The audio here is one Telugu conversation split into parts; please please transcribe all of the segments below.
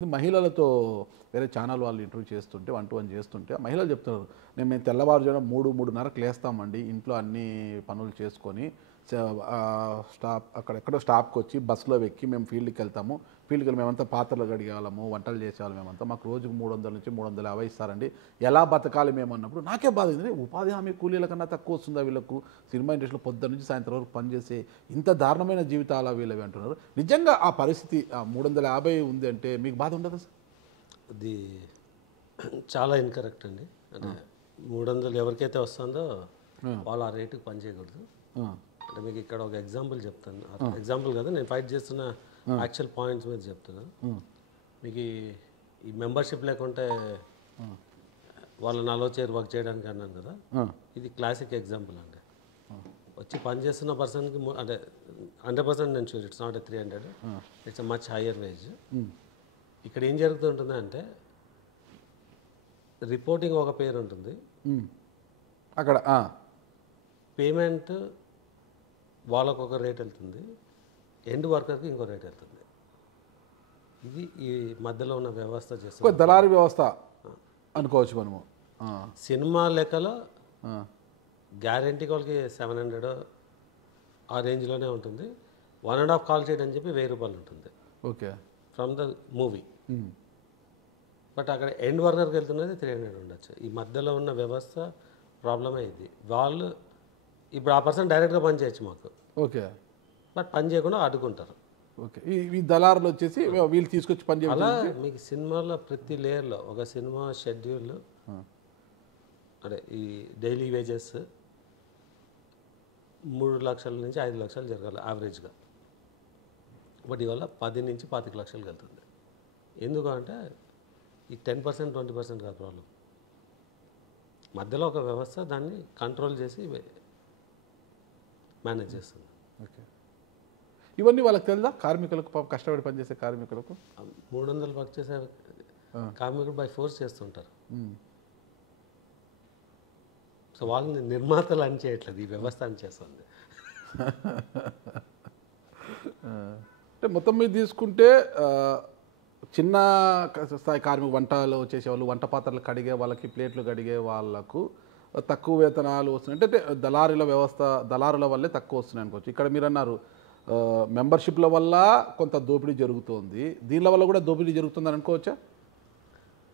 మహిళలతో వేరే ఛానల్ వాళ్ళు ఇంటర్వ్యూ చేస్తుంటే 1-to-1 చేస్తుంటే మహిళలు చెప్తున్నారు మేము తెల్లవారుజామున 3:30కి లేస్తామండి ఇంట్లో అన్ని పనులు చేసుకొని స్టాప్ అక్కడెక్కడో స్టాప్కి వచ్చి బస్సులో ఎక్కి మేము ఫీల్డ్కి వెళ్తాము. ఫీల్డ్కి వెళ్ళి మేమంతా పాత్రలు కడిగేవాళ్ళము, వంటలు చేసేవాళ్ళం, మేమంతా మాకు రోజుకు 300 నుంచి 350 ఇస్తారండి, ఎలా బతకాలి మేము అన్నప్పుడు నాకే బాధ ఉంది. ఉపాధి హామీ కూలీల కన్నా తక్కువ వస్తుందా వీళ్ళకు? సినిమా ఇండస్ట్రీలో పొద్దున్న నుంచి సాయంత్రం వరకు పనిచేసే ఇంత దారుణమైన జీవితాలు వీళ్ళవి అంటున్నారు. నిజంగా ఆ పరిస్థితి 350 ఉంది అంటే మీకు బాధ ఉండదు సార్? అది చాలా ఇన్కరెక్ట్ అండి. అంటే 300 ఎవరికైతే వస్తుందో వాళ్ళు ఆ రేటుకి పని చేయకూడదు. అంటే మీకు ఇక్కడ ఒక ఎగ్జాంపుల్ చెప్తాను. ఎగ్జాంపుల్ కదా, నేను ఫైట్ చేస్తున్న యాక్చువల్ పాయింట్స్ మీద చెప్తాను. మీకు ఈ మెంబర్షిప్ లేకుంటే వాళ్ళని అలో చేయరు వర్క్ చేయడానికి అన్నాను కదా, ఇది క్లాసిక్ ఎగ్జాంపుల్ అండి. వచ్చి పని చేస్తున్న పర్సన్కి అంటే 100% నేను sure it's not 300, it's a much higher wage. ఇక్కడ ఏం జరుగుతుంటుంది అంటే రిపోర్టింగ్ ఒక పేరు ఉంటుంది, అక్కడ పేమెంట్ వాళ్ళకు ఒక రేట్ వెళ్తుంది, ఎండ్ వర్కర్కి ఇంకో రేట్ వెళ్తుంది. ఇది ఈ మధ్యలో ఉన్న వ్యవస్థ చేస్తుంది, దళారీ వ్యవస్థ అనుకోవచ్చు మనము. సినిమా లెక్కలో గ్యారంటీ వాళ్ళకి 700 ఆ రేంజ్లోనే ఉంటుంది. 1.5 కాల్ చేయడం అని చెప్పి 1000 రూపాయలు ఉంటుంది. Okay, from the movie. But అక్కడ ఎండ్ వర్కర్కి వెళ్తున్నది 300 ఉండొచ్చు. ఈ మధ్యలో ఉన్న వ్యవస్థ ప్రాబ్లమే ఇది. వాళ్ళు ఇప్పుడు ఆ పర్సన్ డైరెక్ట్గా పని చేయొచ్చు మాకు, ఓకే, బట్ పని చేయకుండా అడ్డుకుంటారు. ఓకే, ఈ దళారులు వచ్చేసి వీళ్ళు తీసుకొచ్చి పని చేయాలి. అలా మీకు సినిమాలో ప్రతి లేయర్లో ఒక సినిమా షెడ్యూల్, అంటే ఈ డైలీ వేజెస్ 3 లక్షల నుంచి 5 లక్షలు జరగాలి యావరేజ్గా. బట్ ఇవాళ 10 నుంచి 25 లక్షలకు వెళ్తుంది. ఎందుకంటే ఈ 10% 20% కాదు ప్రాబ్లం, మధ్యలో ఒక వ్యవస్థ దాన్ని కంట్రోల్ చేసి మేనేజ్ చేస్తుంది. ఓకే, ఇవన్నీ వాళ్ళకి తెలుదా? కార్మికులకు, కష్టపడి పనిచేసే కార్మికులకు 300 వర్క్ చేసే కార్మికులు బై ఫోర్స్ చేస్తుంటారు. సో వాళ్ళని నిర్మాతలు అని చేయట్లేదు, ఈ వ్యవస్థ అని చేస్తుంది. అంటే మొత్తం మీద తీసుకుంటే చిన్న స్థాయి కార్మిక వంటలు చేసేవాళ్ళు, వంట పాత్రలు కడిగే వాళ్ళకి, ప్లేట్లు కడిగే వాళ్ళకు తక్కువ వేతనాలు వస్తున్నాయి. అంటే దళారుల వ్యవస్థ, దళారుల వల్లే తక్కువ వస్తున్నాయి అనుకోవచ్చు. ఇక్కడ మీరు అన్నారు మెంబర్షిప్ల వల్ల కొంత దోపిడీ జరుగుతుంది, దీనిల వల్ల కూడా దోపిడీ జరుగుతుందని అనుకోవచ్చా?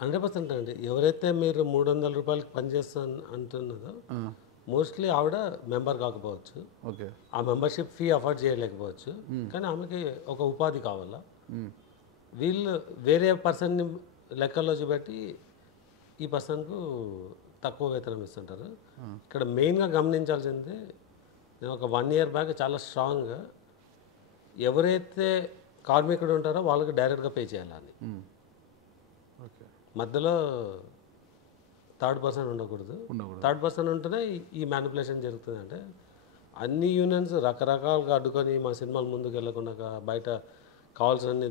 100% అండి. ఎవరైతే మీరు 300 రూపాయలకి పనిచేస్తాను అంటున్నదో మోస్ట్లీ ఆవిడ మెంబర్ కాకపోవచ్చు, ఓకే, ఆ మెంబర్షిప్ ఫీ అఫోర్డ్ చేయలేకపోవచ్చు, కానీ ఆమెకి ఒక ఉపాధి కావాలా. వీళ్ళు వేరే పర్సన్ని లెక్కల్లో చూపెట్టి ఈ పర్సన్కు తక్కువ వేతనం ఇస్తుంటారు. ఇక్కడ మెయిన్గా గమనించాల్సిందే, నేను ఒక 1 year బ్యాక్ చాలా స్ట్రాంగ్గా ఎవరైతే కార్మికుడు ఉంటారో వాళ్ళకి డైరెక్ట్గా పే చేయాలని, ఓకే, మధ్యలో థర్డ్ పర్సన్ ఉండకూడదు. థర్డ్ పర్సన్ ఉంటేనే ఈ మ్యానిపులేషన్ జరుగుతుంది. అంటే అన్ని యూనియన్స్ రకరకాలుగా అడ్డుకొని మా సినిమాలు ముందుకు వెళ్ళకుండా బయట కావాల్సిన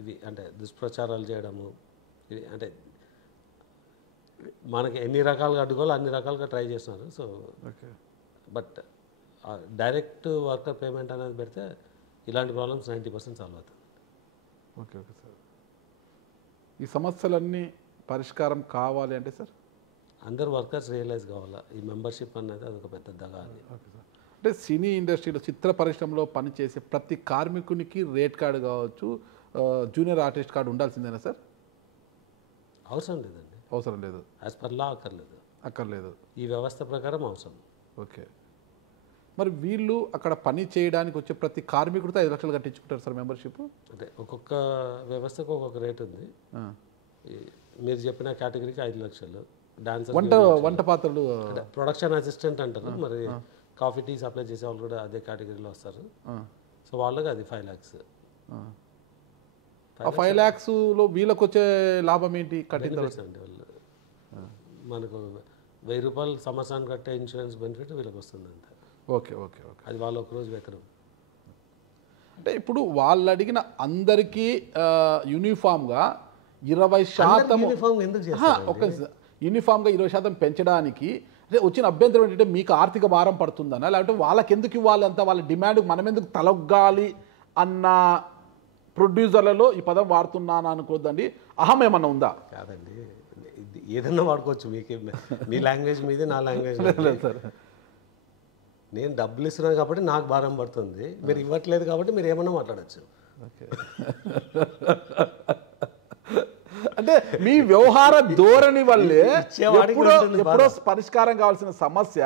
ఇవి అంటే దుష్ప్రచారాలు చేయడము, ఇది అంటే మనకి ఎన్ని రకాలుగా అడ్డుకోవాలో అన్ని రకాలుగా ట్రై చేస్తున్నారు. So okay, but direct worker payment అనేది పెడితే ఇలాంటి ప్రాబ్లమ్స్ 90% సాల్వ్ అవుతుంది. Okay, okay sir. ఈ సమస్యలన్నీ పరిష్కారం కావాలి అంటే సార్ అందరు వర్కర్స్ రియలైజ్ కావాలా, ఈ మెంబర్షిప్ అనేది అదొక పెద్ద దగా అని. Okay sir. అంటే సినీ ఇండస్ట్రీలో, చిత్ర పరిశ్రమలో పనిచేసే ప్రతి కార్మికునికి రేట్ కార్డు కావచ్చు, జూనియర్ ఆర్టిస్ట్ కార్డు ఉండాల్సిందేనా సార్? అవసరం లేదండి, అవసరం లేదు, యాజ్ పర్ లా అక్కర్లేదు. ఈ వ్యవస్థ ప్రకారం అవసరం. ఓకే, మరి వీళ్ళు అక్కడ పని చేయడానికి వచ్చే ప్రతి కార్మికుడితో 5 లక్షలు కట్టించుకుంటారు సార్ మెంబర్షిప్? అంటే ఒక్కొక్క వ్యవస్థకు ఒక్కొక్క రేట్ ఉంది. మీరు చెప్పిన కేటగిరీకి 5 లక్షలు. డాన్సర్, వంట పాత్రలు, ప్రొడక్షన్ అసిస్టెంట్ అంటారు, మరి కాఫీ టీ సప్లై చేసే వాళ్ళు కూడా అదే కేటగిరీలో వస్తారు. సో వాళ్ళకి అది 5 lakhs. ఆ 5 lakhsలో వీళ్ళకి వచ్చే లాభం ఏంటి? కట్టిన అండి వాళ్ళు మనకు 1000 రూపాయలు సంవత్సరానికి కట్టే ఇన్సూరెన్స్ బెనిఫిట్ వీళ్ళకి వస్తుంది అంతే. ఓకే, ఓకే, ఓకే, అది వాళ్ళు ఒక రోజు వేతనం. అంటే ఇప్పుడు వాళ్ళు అడిగిన అందరికీ యూనిఫామ్గా 20% యూనిఫామ్ ఎందుకు చేస్తారు? ఒక యూనిఫామ్గా 20% పెంచడానికి అంటే వచ్చిన అభ్యంతరం ఏంటంటే మీకు ఆర్థిక భారం పడుతుందనా, లేకపోతే వాళ్ళకి ఎందుకు ఇవ్వాలి అంత, వాళ్ళ డిమాండ్ మనం ఎందుకు తలొగ్గాలి అన్న ప్రొడ్యూసర్లలో ఈ పదం వాడుతున్నాను అనుకోద్దండి, అహం ఏమన్నా ఉందా? కాదండి, ఏదన్నా వాడుకోవచ్చు, మీకే మీ లాంగ్వేజ్ మీదే, నా లాంగ్వేజ్ లేదు సార్. నేను డబ్బులు ఇస్తున్నాను కాబట్టి నాకు భారం పడుతుంది, మీరు ఇవ్వట్లేదు కాబట్టి మీరు ఏమన్నా మాట్లాడచ్చు. ఓకే. అంటే మీ వ్యవహార ధోరణి వల్లే ఎప్పుడో పరిష్కారం కావాల్సిన సమస్య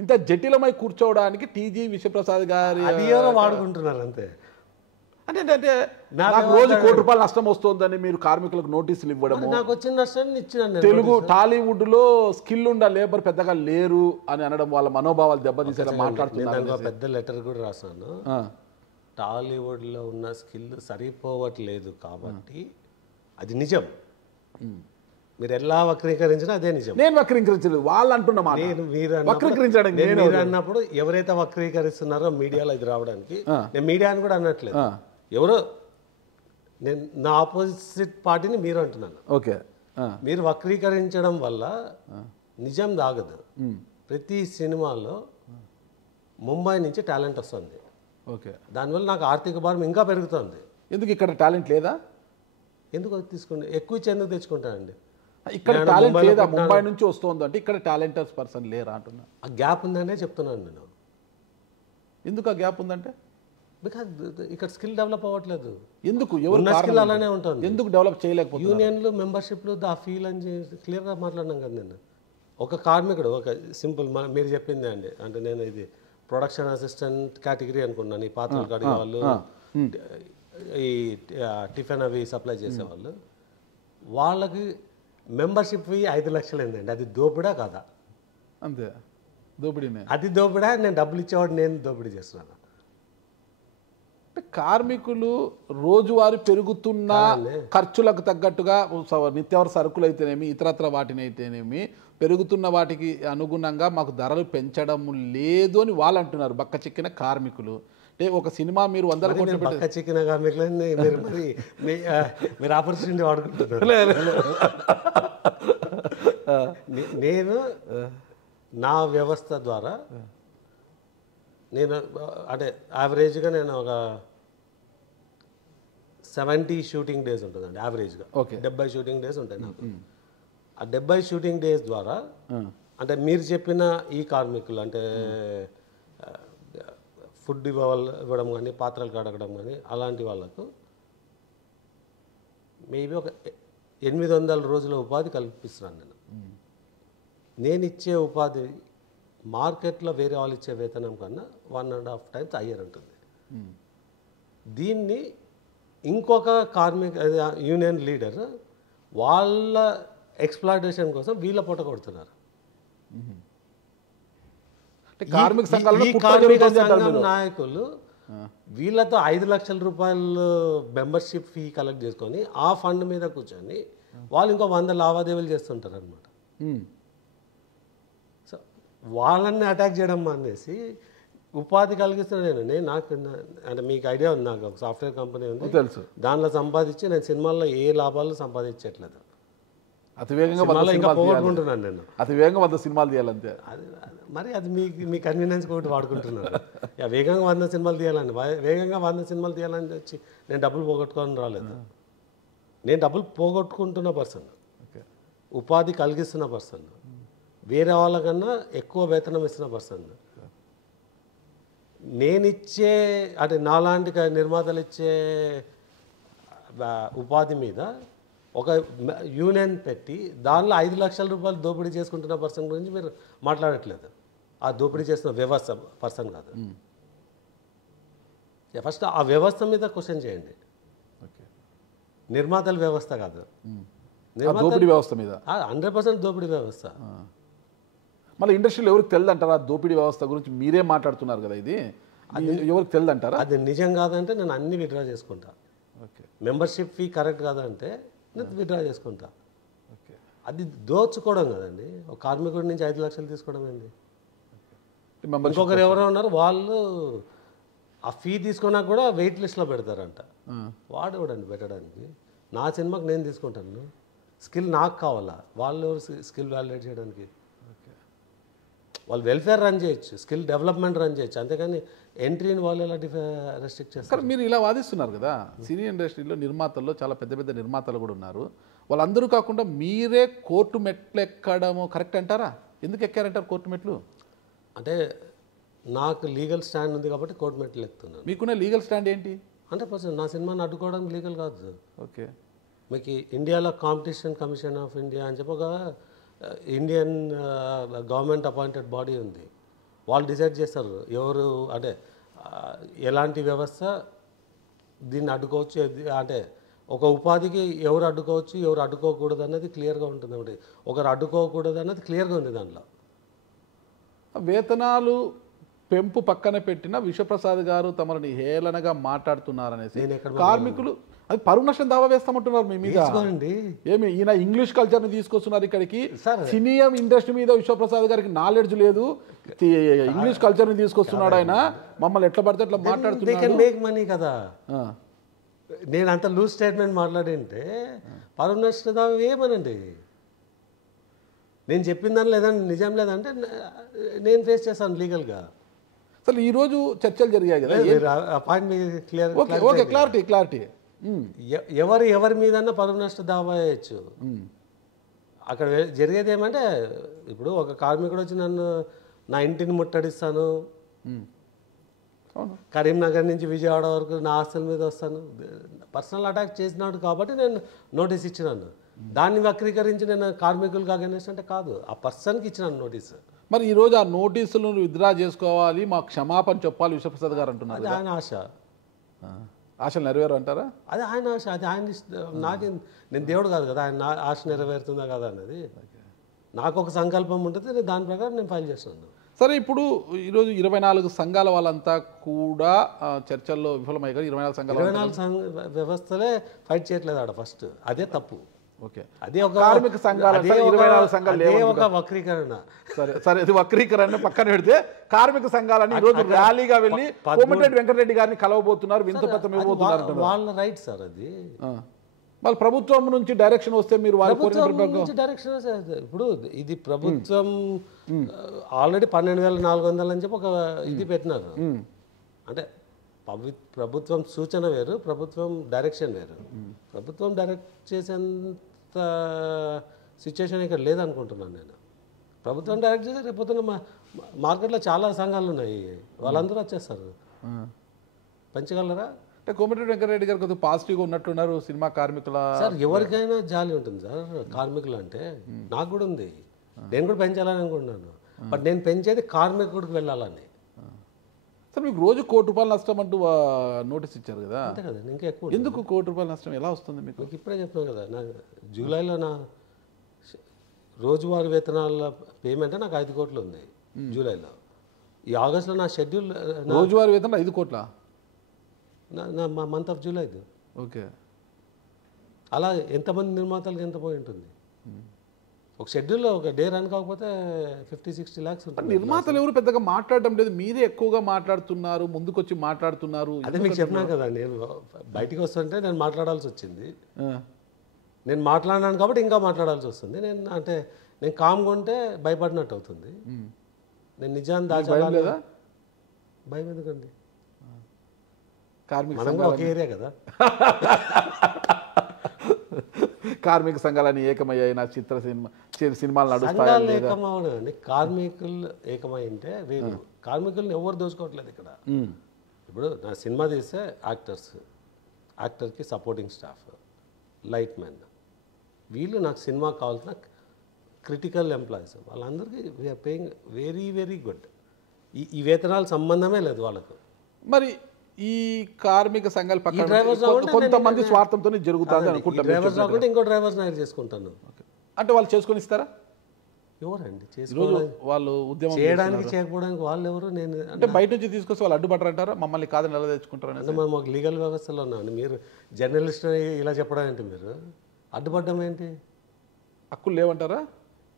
ఇంత జటిలమై కూర్చోవడానికి టీజీ విశ్వప్రసాద్ గారి అది ఎవరో వాడుకుంటున్నారు అంతే. అంటే నాకు రోజు ₹1 నష్టం వస్తుందని మీరు కార్మికులకు నోటీసులు ఇవ్వడము, నాకు వచ్చిన నష్టాన్ని ఇచ్చిన తెలుగు టాలీవుడ్ లో స్కిల్ ఉన్న లేబర్ పెద్దగా లేరు అని అనడం, వాళ్ళ మనోభావాలు దెబ్బతీసేలా మాట్లాడుతున్నారు. పెద్ద లెటర్ కూడా రాశాను. టాలీవుడ్ లో ఉన్న స్కిల్ సరిపోవట్లేదు కాబట్టి అది నిజం. మీరు ఎలా వక్రీకరించినా అదే నిజం. నేను వక్రీకరించలేదు, వాళ్ళు అంటున్న మాట. మీరు అన్నప్పుడు ఎవరైతే వక్రీకరిస్తున్నారో మీడియాలో ఇది రావడానికి, నేను మీడియాని కూడా అనట్లేదు, ఎవరో నేను నా ఆపోజిట్ పార్టీని మీరు అంటున్నాను. ఓకే. మీరు వక్రీకరించడం వల్ల నిజం దాగదు. ప్రతి సినిమాలో ముంబై నుంచి టాలెంట్ వస్తుంది. ఓకే. దానివల్ల నాకు ఆర్థిక భారం ఇంకా పెరుగుతుంది. ఎందుకు ఇక్కడ టాలెంట్ లేదా? ఎందుకు తీసుకోండి, ఎక్కువ ఇచ్చేందుకు తెచ్చుకుంటానండి. ఇక్కడ టాలెంట్ లేదా? ముంబై నుంచి వస్తుంది అంటే ఇక్కడ టాలెంటెడ్ పర్సన్ లేరా అంటున్నా. ఆ గ్యాప్ ఉందనే చెప్తున్నాను నేను. ఎందుకు ఆ గ్యాప్ ఉందంటే? బికాజ్ ఇక్కడ స్కిల్ డెవలప్ అవ్వట్లేదు. ఎందుకు? ఎవరు స్కిల్ అలానే ఉంటుంది. ఎందుకు డెవలప్ చేయలేకపోతే? యూనియన్లు, మెంబర్షిప్లు, దా ఫీల్ అని క్లియర్గా మాట్లాడినాం కదా నేను. ఒక కార్మికుడు, ఒక సింపుల్ మీరు చెప్పిందే అండి, అంటే నేను ఇది ప్రొడక్షన్ అసిస్టెంట్ కేటగిరీ అనుకున్నాను. ఈ పాత్రలు కడిగే వాళ్ళు, ఈ టిఫిన్ అవి సప్లై చేసేవాళ్ళు, వాళ్ళకి మెంబర్షిప్ ఫీ 5 లక్షలు ఏందండి. అది దోపిడా కాదా? అంతే, దోపిడీనే. అది దోపిడా. నేను డబ్బులు ఇచ్చేవాడు, నేను దోపిడీ చేస్తున్నాను. అంటే కార్మికులు రోజువారీ పెరుగుతున్న ఖర్చులకు తగ్గట్టుగా నిత్యావసర సరుకులు అయితేనేమి, ఇతరత్ర వాటిని అయితేనేమి, పెరుగుతున్న వాటికి అనుగుణంగా మాకు ధరలు పెంచడం లేదు అని వాళ్ళు అంటున్నారు, బక్క చిక్కిన కార్మికులు. అంటే ఒక సినిమా మీరు 100 కోట్లు బక్క చిక్కిన కార్మికులని మీరు ఆపర్చునిటీ వాడుకుంటున్నారు. నేను నా వ్యవస్థ ద్వారా నేను అంటే యావరేజ్గా నేను ఒక 70 షూటింగ్ డేస్ ఉంటుందండి యావరేజ్గా. 70 షూటింగ్ డేస్ ఉంటాయి నాకు. ఆ 70 షూటింగ్ డేస్ ద్వారా అంటే మీరు చెప్పిన ఈ కార్మికులు అంటే ఫుడ్ ఇవ్వడం కానీ, పాత్రలు కడగడం కానీ, అలాంటి వాళ్ళకు మేబీ ఒక 800 రోజుల ఉపాధి కల్పిస్తున్నాను నేను. నేను ఇచ్చే ఉపాధి మార్కెట్లో వేరే వాళ్ళు ఇచ్చే వేతనం కన్నా 1.5 times హయ్యర్ ఉంటుంది. దీన్ని ఇంకొక యూనియన్ లీడర్ వాళ్ళ ఎక్స్ప్లాయిటేషన్ కోసం వీళ్ళ పొట్ట కొడుతున్నారు. కార్మిక సంఘం నాయకులు వీళ్ళతో 5 లక్షల రూపాయలు మెంబర్షిప్ ఫీ కలెక్ట్ చేసుకొని ఆ ఫండ్ మీద కూర్చొని వాళ్ళు ఇంకో 100 లావాదేవీలు చేస్తుంటారు అనమాట. సో వాళ్ళని అటాక్ చేయడం అనేసి ఉపాధి కలిగిస్తున్నాను నేను. నాకు అంటే మీకు ఐడియా ఉంది, నాకు ఒక సాఫ్ట్వేర్ కంపెనీ ఉంది, తెలుసు. దానిలో సంపాదించి నేను సినిమాల్లో ఏ లాభాలు సంపాదించట్లేదు. అతివేగంగా ఇంకా పోగొట్టుకుంటున్నాను నేను. అతివేగంగా 100 సినిమాలు తీయాలంతే. మరి అది మీ కన్వీనియన్స్ ఒకటి వాడుకుంటున్నారు. వేగంగా 100 సినిమాలు తీయాలని, వేగంగా 100 సినిమాలు తీయాలని వచ్చి నేను డబ్బులు పోగొట్టుకొని రాలేదు. నేను డబ్బులు పోగొట్టుకుంటున్న పర్సన్, ఉపాధి కలిగిస్తున్న పర్సన్, వేరే వాళ్ళకన్నా ఎక్కువ వేతనం ఇస్తున్న పర్సన్. నేనిచ్చే అంటే నాలాంటి నిర్మాతలు ఇచ్చే ఉపాధి మీద ఒక యూనియన్ పెట్టి దానిలో 5 లక్షల రూపాయలు దోపిడీ చేసుకుంటున్న పర్సన్ గురించి మీరు మాట్లాడట్లేదు. ఆ దోపిడీ చేస్తున్న వ్యవస్థ పర్సన్ కాదు. ఫస్ట్ ఆ వ్యవస్థ మీద క్వశ్చన్ చేయండి. నిర్మాతల వ్యవస్థ కాదు, దోపిడీ వ్యవస్థ మీద 100% దోపిడీ వ్యవస్థ. మళ్ళీ ఇండస్ట్రీలో ఎవరికి తెలియదంటారా దోపిడీ వ్యవస్థ గురించి? మీరే మాట్లాడుతున్నారు కదా, ఇది ఎవరికి తెలియదంటారా? అది నిజం కాదంటే నేను అన్ని విత్డ్రా చేసుకుంటా. మెంబర్షిప్ ఫీ కరెక్ట్ కాదంటే నేను విత్డ్రా చేసుకుంటా. అది దోచుకోవడం కదండి. ఒక కార్మికుడి నుంచి 5 లక్షలు తీసుకోవడం ఏంటి? ఇంకొకరు ఎవరో ఉన్నారు, వాళ్ళు ఆ ఫీ తీసుకున్నా కూడా వెయిట్ లిస్ట్లో పెడతారంట. వాడు ఎవడండి పెట్టడానికి? నా సినిమాకి నేను తీసుకుంటాను, స్కిల్ నాకు కావాలా, వాళ్ళు స్కిల్ వ్యాలిడేట్ చేయడానికి. వాళ్ళు వెల్ఫేర్ రన్ చేయొచ్చు, స్కిల్ డెవలప్మెంట్ రన్ చేయొచ్చు, అంతేకాని ఎంట్రీని వాళ్ళు ఎలా రెస్ట్రిక్ట్ చేస్తారు? కానీ మీరు ఇలా వాదిస్తున్నారు కదా, సినీ ఇండస్ట్రీలో నిర్మాతల్లో చాలా పెద్ద పెద్ద నిర్మాతలు కూడా ఉన్నారు. వాళ్ళందరూ కాకుండా మీరే కోర్టు మెట్లు ఎక్కడము కరెక్ట్ అంటారా? ఎందుకు ఎక్కారంటారు కోర్టు మెట్లు? అంటే నాకు లీగల్ స్టాండ్ ఉంది కాబట్టి కోర్టు మెట్లు ఎక్కుతున్నాను. మీకున్న లీగల్ స్టాండ్ ఏంటి? 100% నా సినిమాని అడ్డుకోవడం లీగల్ కాదు. ఓకే. మీకు ఇండియాలో కాంపిటీషన్ కమిషన్ ఆఫ్ ఇండియా అని చెప్పి ఒక ఇండియన్ గవర్నమెంట్ అపాయింటెడ్ బాడీ ఉంది. వాళ్ళు డిసైడ్ చేస్తారు ఎవరు అంటే ఎలాంటి వ్యవస్థ దీన్ని అడ్డుకోవచ్చు, అంటే ఒక ఉపాధికి ఎవరు అడ్డుకోవచ్చు ఎవరు అడ్డుకోకూడదు అన్నది క్లియర్గా ఉంటుంది. ఒకటి ఒకరు అడ్డుకోకూడదు అన్నది క్లియర్గా ఉంది దాంట్లో. వేతనాలు పెంపు పక్కన పెట్టిన విశ్వప్రసాద్ గారు తమని హేళనగా మాట్లాడుతున్నారనేసి కార్మికులు అది పరువు నష్టం దావా వేస్తామంటున్నారు మీ మీద. ఏమి ఈయన ఇంగ్లీష్ కల్చర్ని తీసుకొస్తున్నారు ఇక్కడికి. సినీ ఇండస్ట్రీ మీద విశ్వప్రసాద్ గారికి నాలెడ్జ్ లేదు, ఇంగ్లీష్ కల్చర్ని తీసుకొస్తున్నాడు ఆయన, మమ్మల్ని ఎట్లా పడితే అట్లా మాట్లాడుతున్నారు. మేక్ మనీ కదా. నేను అంత లూజ్ స్టేట్మెంట్ మాట్లాడింటే పరువు నష్ట దావా ఏమనండి, నేను చెప్పిన దాని లేదంటే నిజం లేదంటే నేను ఫేస్ చేస్తాను లీగల్గా. అసలు ఈరోజు చర్చలు జరిగాయి కదా, పాయింట్ క్లియర్. Okay, clarity. ఎవరి మీదన్నా పరువు నష్ట దావా వేయచ్చు. అక్కడ జరిగేది ఏమంటే ఇప్పుడు ఒక కార్మికుడు వచ్చి నన్ను నా ఇంటిని ముట్టడిస్తాను, కరీంనగర్ నుంచి విజయవాడ వరకు నా ఆస్తుల మీద వస్తాను, పర్సనల్ అటాక్ చేసినాడు కాబట్టి నేను నోటీస్ ఇచ్చినాను. దాన్ని వక్రీకరించి నేను కార్మికులకు అగెన్స్ట్ అంటే కాదు, ఆ పర్సన్కి ఇచ్చినాను నోటీస్. మరి ఈరోజు ఆ నోటీసులను విత్డ్రా చేసుకోవాలి, మాకు క్షమాపణ చెప్పాలి విశ్వప్రసాద్ గారు అంటున్నారు. అది ఆయన ఆశ. ఆశలు నెరవేరు అంటారా? అది ఆయన ఆశ, అది ఆయన నాకేం, నేను దేవుడు కాదు కదా, ఆయన ఆశ నెరవేరుతుందా కదా అన్నది నాకు ఒక సంకల్పం ఉంటుంది, నేను దాని ప్రకారం నేను ఫైల్ చేస్తున్నాను. సరే, ఇప్పుడు ఈరోజు 24 సంఘాల వాళ్ళంతా కూడా చర్చల్లో విఫలమయ్యారు. 24 వ్యవస్థలే ఫైట్ చేయట్లేదు ఆడ ఫస్ట్, అదే తప్పు. ఓకే, అదే ఒక కార్మిక సంఘాలు 24 సంఘాలు ఒక వక్రీకరణ. సరే ఇది వక్రీకరణ పక్కన పెడితే కార్మిక సంఘాలని ఈరోజు ర్యాలీగా వెళ్ళి కోమటిరెడ్డి వెంకటరెడ్డి గారిని కలవబోతున్నారు, వింతపత్రం ఇవ్వబోతున్నారు. వాళ్ళ రైట్ సార్ అది. వాళ్ళు ప్రభుత్వం నుంచి డైరెక్షన్ వస్తే మీరు డైరెక్షన్ ఇప్పుడు ఇది ప్రభుత్వం ఆల్రెడీ 12,400 అని చెప్పి ఒక ఇది పెట్టినారు. అంటే ప్రభుత్వం సూచన వేరు, ప్రభుత్వం డైరెక్షన్ వేరు. ప్రభుత్వం డైరెక్ట్ చేసేంత సిచ్యుయేషన్ ఇక్కడ లేదనుకుంటున్నాను నేను. ప్రభుత్వం డైరెక్ట్ చేస్తే రేపొద్దున మార్కెట్లో చాలా సంఘాలు ఉన్నాయి, వాళ్ళందరూ వచ్చేస్తారు. పెంచగలరా? అంటే కోమటిరెడ్డి వెంకటరెడ్డి గారు కొద్దిగా పాజిటివ్గా ఉన్నట్టున్నారు సినిమా కార్మికుల. సార్ ఎవరికైనా జాలి ఉంటుంది సార్, కార్మికులు అంటే నాకు కూడా ఉంది, నేను కూడా పెంచాలని అనుకుంటున్నాను. బట్ నేను పెంచేది కార్మికుడికి వెళ్ళాలని. సార్ మీకు రోజు ₹1,00,00,000 నష్టం అంటూ నోటీస్ ఇచ్చారు కదా, అంతే కదా, ఇంకా ఎక్కువ. ఎందుకు ₹1,00,00,000 నష్టం ఎలా వస్తుంది మీకు? ఇప్పుడే చెప్పాను కదా, నా జూలైలో నా రోజువారీ వేతనాల పేమెంట్ నాకు 5 కోట్లు ఉంది జూలైలో. ఈ ఆగస్టులో నా షెడ్యూల్ రోజువారీ వేతనం 5 కోట్ల నా మంత్ ఆఫ్ జూలై. ఓకే, అలా ఎంతమంది నిర్మాతలకు ఎంత పోయి ఉంటుంది? ఒక షెడ్యూల్లో ఒక డే రన్ కాకపోతే 50-60 lakhs ఉంటుంది. నిర్మాతలు ఎవరు పెద్దగా మాట్లాడడం లేదు, మీరే ఎక్కువగా మాట్లాడుతున్నారు, ముందుకొచ్చి మాట్లాడుతున్నారు. అదే మీకు చెప్పినా కదా, నేను బయటికి వస్తుంటే నేను మాట్లాడాల్సి వచ్చింది. నేను మాట్లాడినాను కాబట్టి ఇంకా మాట్లాడాల్సి వస్తుంది. నేను కామ్గా ఉంటే భయపడినట్టు అవుతుంది. నేను నిజాన్ని దాచాలి కదా. భయం ఎందుకండి? కార్మిక ఒక ఏరియా కదా. కార్మిక సంఘాలని ఏకమయ్యాయి, నా చిత్ర సినిమాలు నడుస్తాయి. ఏకమవడండి, కార్మికులు ఏకమై ఉంటే వేరు. కార్మికులను ఎవరు దోచుకోవట్లేదు ఇక్కడ. ఇప్పుడు నా సినిమా తీస్తే యాక్టర్కి సపోర్టింగ్ స్టాఫ్, లైట్ మ్యాన్, వీళ్ళు నాకు సినిమా కావాల్సిన క్రిటికల్ ఎంప్లాయీస్, వాళ్ళందరికీ we're paying very very good. ఈ వేతనాలు సంబంధమే లేదు వాళ్ళకు. మరి ఈ కార్మిక సంఘాలు పక్కన కొంతమంది స్వార్థంతో జరుగుతుంది అనుకుంటాను. డ్రైవర్స్ రాకుంటే ఇంకో డ్రైవర్స్ హైర్ చేసుకుంటాను. అంటే వాళ్ళు చేసుకొని ఇస్తారా? ఎవరండి వాళ్ళు ఉద్యమం చేయడానికి చేయకపోవడానికి వాళ్ళు ఎవరు? నేను అంటే బయట నుంచి తీసుకొస్తే వాళ్ళు అడ్డుపడరంటారా? మమ్మల్ని కాదని ఎలా తెచ్చుకుంటారు? అంటే మనం ఒక లీగల్ వ్యవస్థలో ఉన్నాం. మీరు జర్నలిస్ట్ ఇలా చెప్పడం ఏంటి? మీరు అడ్డుపడ్డం ఏంటి? హక్కులు లేవంటారా?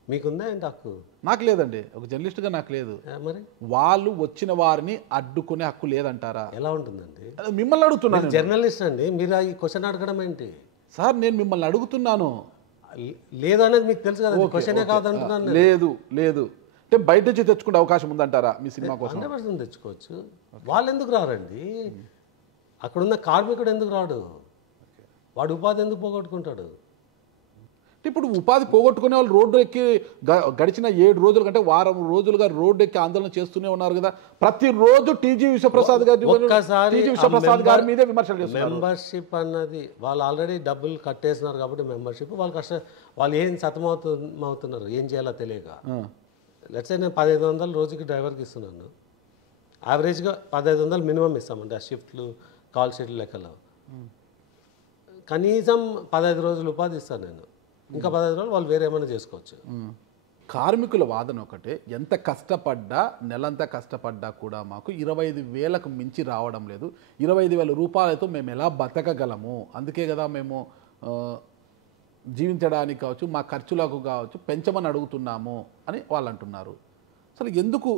మీకుందా ఏంటి హక్కు? నాకు లేదండి, ఒక జర్నలిస్ట్గా నాకు లేదు. మరి వాళ్ళు వచ్చిన వారిని అడ్డుకునే హక్కు లేదంటారా? ఎలా ఉంటుందండి? మిమ్మల్ని అడుగుతున్నాను. జర్నలిస్ట్ అండి, మీరు ఈ క్వశ్చన్ అడగడం ఏంటి? సార్ నేను మిమ్మల్ని అడుగుతున్నాను. లేదు అనేది మీకు తెలుసు కదా, క్వశ్చనే కాదంటున్నాను. లేదు అంటే బయట నుంచి తెచ్చుకునే అవకాశం ఉందంటారా మీ సినిమా కోసం? 100% తెచ్చుకోవచ్చు. వాళ్ళు ఎందుకు రారండి? అక్కడున్న కార్మికుడు ఎందుకు రాడు? వాడు ఉపాధి ఎందుకు పోగొట్టుకుంటాడు? ఇప్పుడు ఉపాధి పోగొట్టుకునే వాళ్ళు రోడ్డు ఎక్కి గడిచిన 7 రోజుల కంటే వారం రోజులుగా రోడ్డు ఎక్కి ఆందోళన చేస్తూనే ఉన్నారు కదా. ప్రతిరోజు టీజీ విశ్వప్రసాద్ గారి మీదే విమర్శలు చేస్తున్నారు. మెంబర్షిప్ అన్నది వాళ్ళు ఆల్రెడీ డబ్బులు కట్టేసినారు కాబట్టి మెంబర్షిప్ వాళ్ళు ఏం సతమవుతున్నారు ఏం చేయాలో తెలియక. లెట్స్ నేను 1500 రోజుకి డ్రైవర్కి ఇస్తున్నాను. యావరేజ్గా 1500 మినిమం ఇస్తామండి. ఆ షిఫ్ట్లు కాల్ షీట్లు లెక్కలో కనీసం 15 రోజులు ఉపాధి ఇస్తాను నేను. ఇంకా 15 రోజులు వాళ్ళు వేరే ఏమైనా చేసుకోవచ్చు. కార్మికుల వాదన ఒకటే, ఎంత కష్టపడ్డా నెలంతా కష్టపడ్డా కూడా మాకు 25,000కు మించి రావడం లేదు. 25,000 రూపాయలతో మేము ఎలా బతకగలము? అందుకే కదా మేము జీవించడానికి కావచ్చు, మా ఖర్చులకు కావచ్చు పెంచమని అడుగుతున్నాము అని వాళ్ళు అంటున్నారు. అసలు ఎందుకు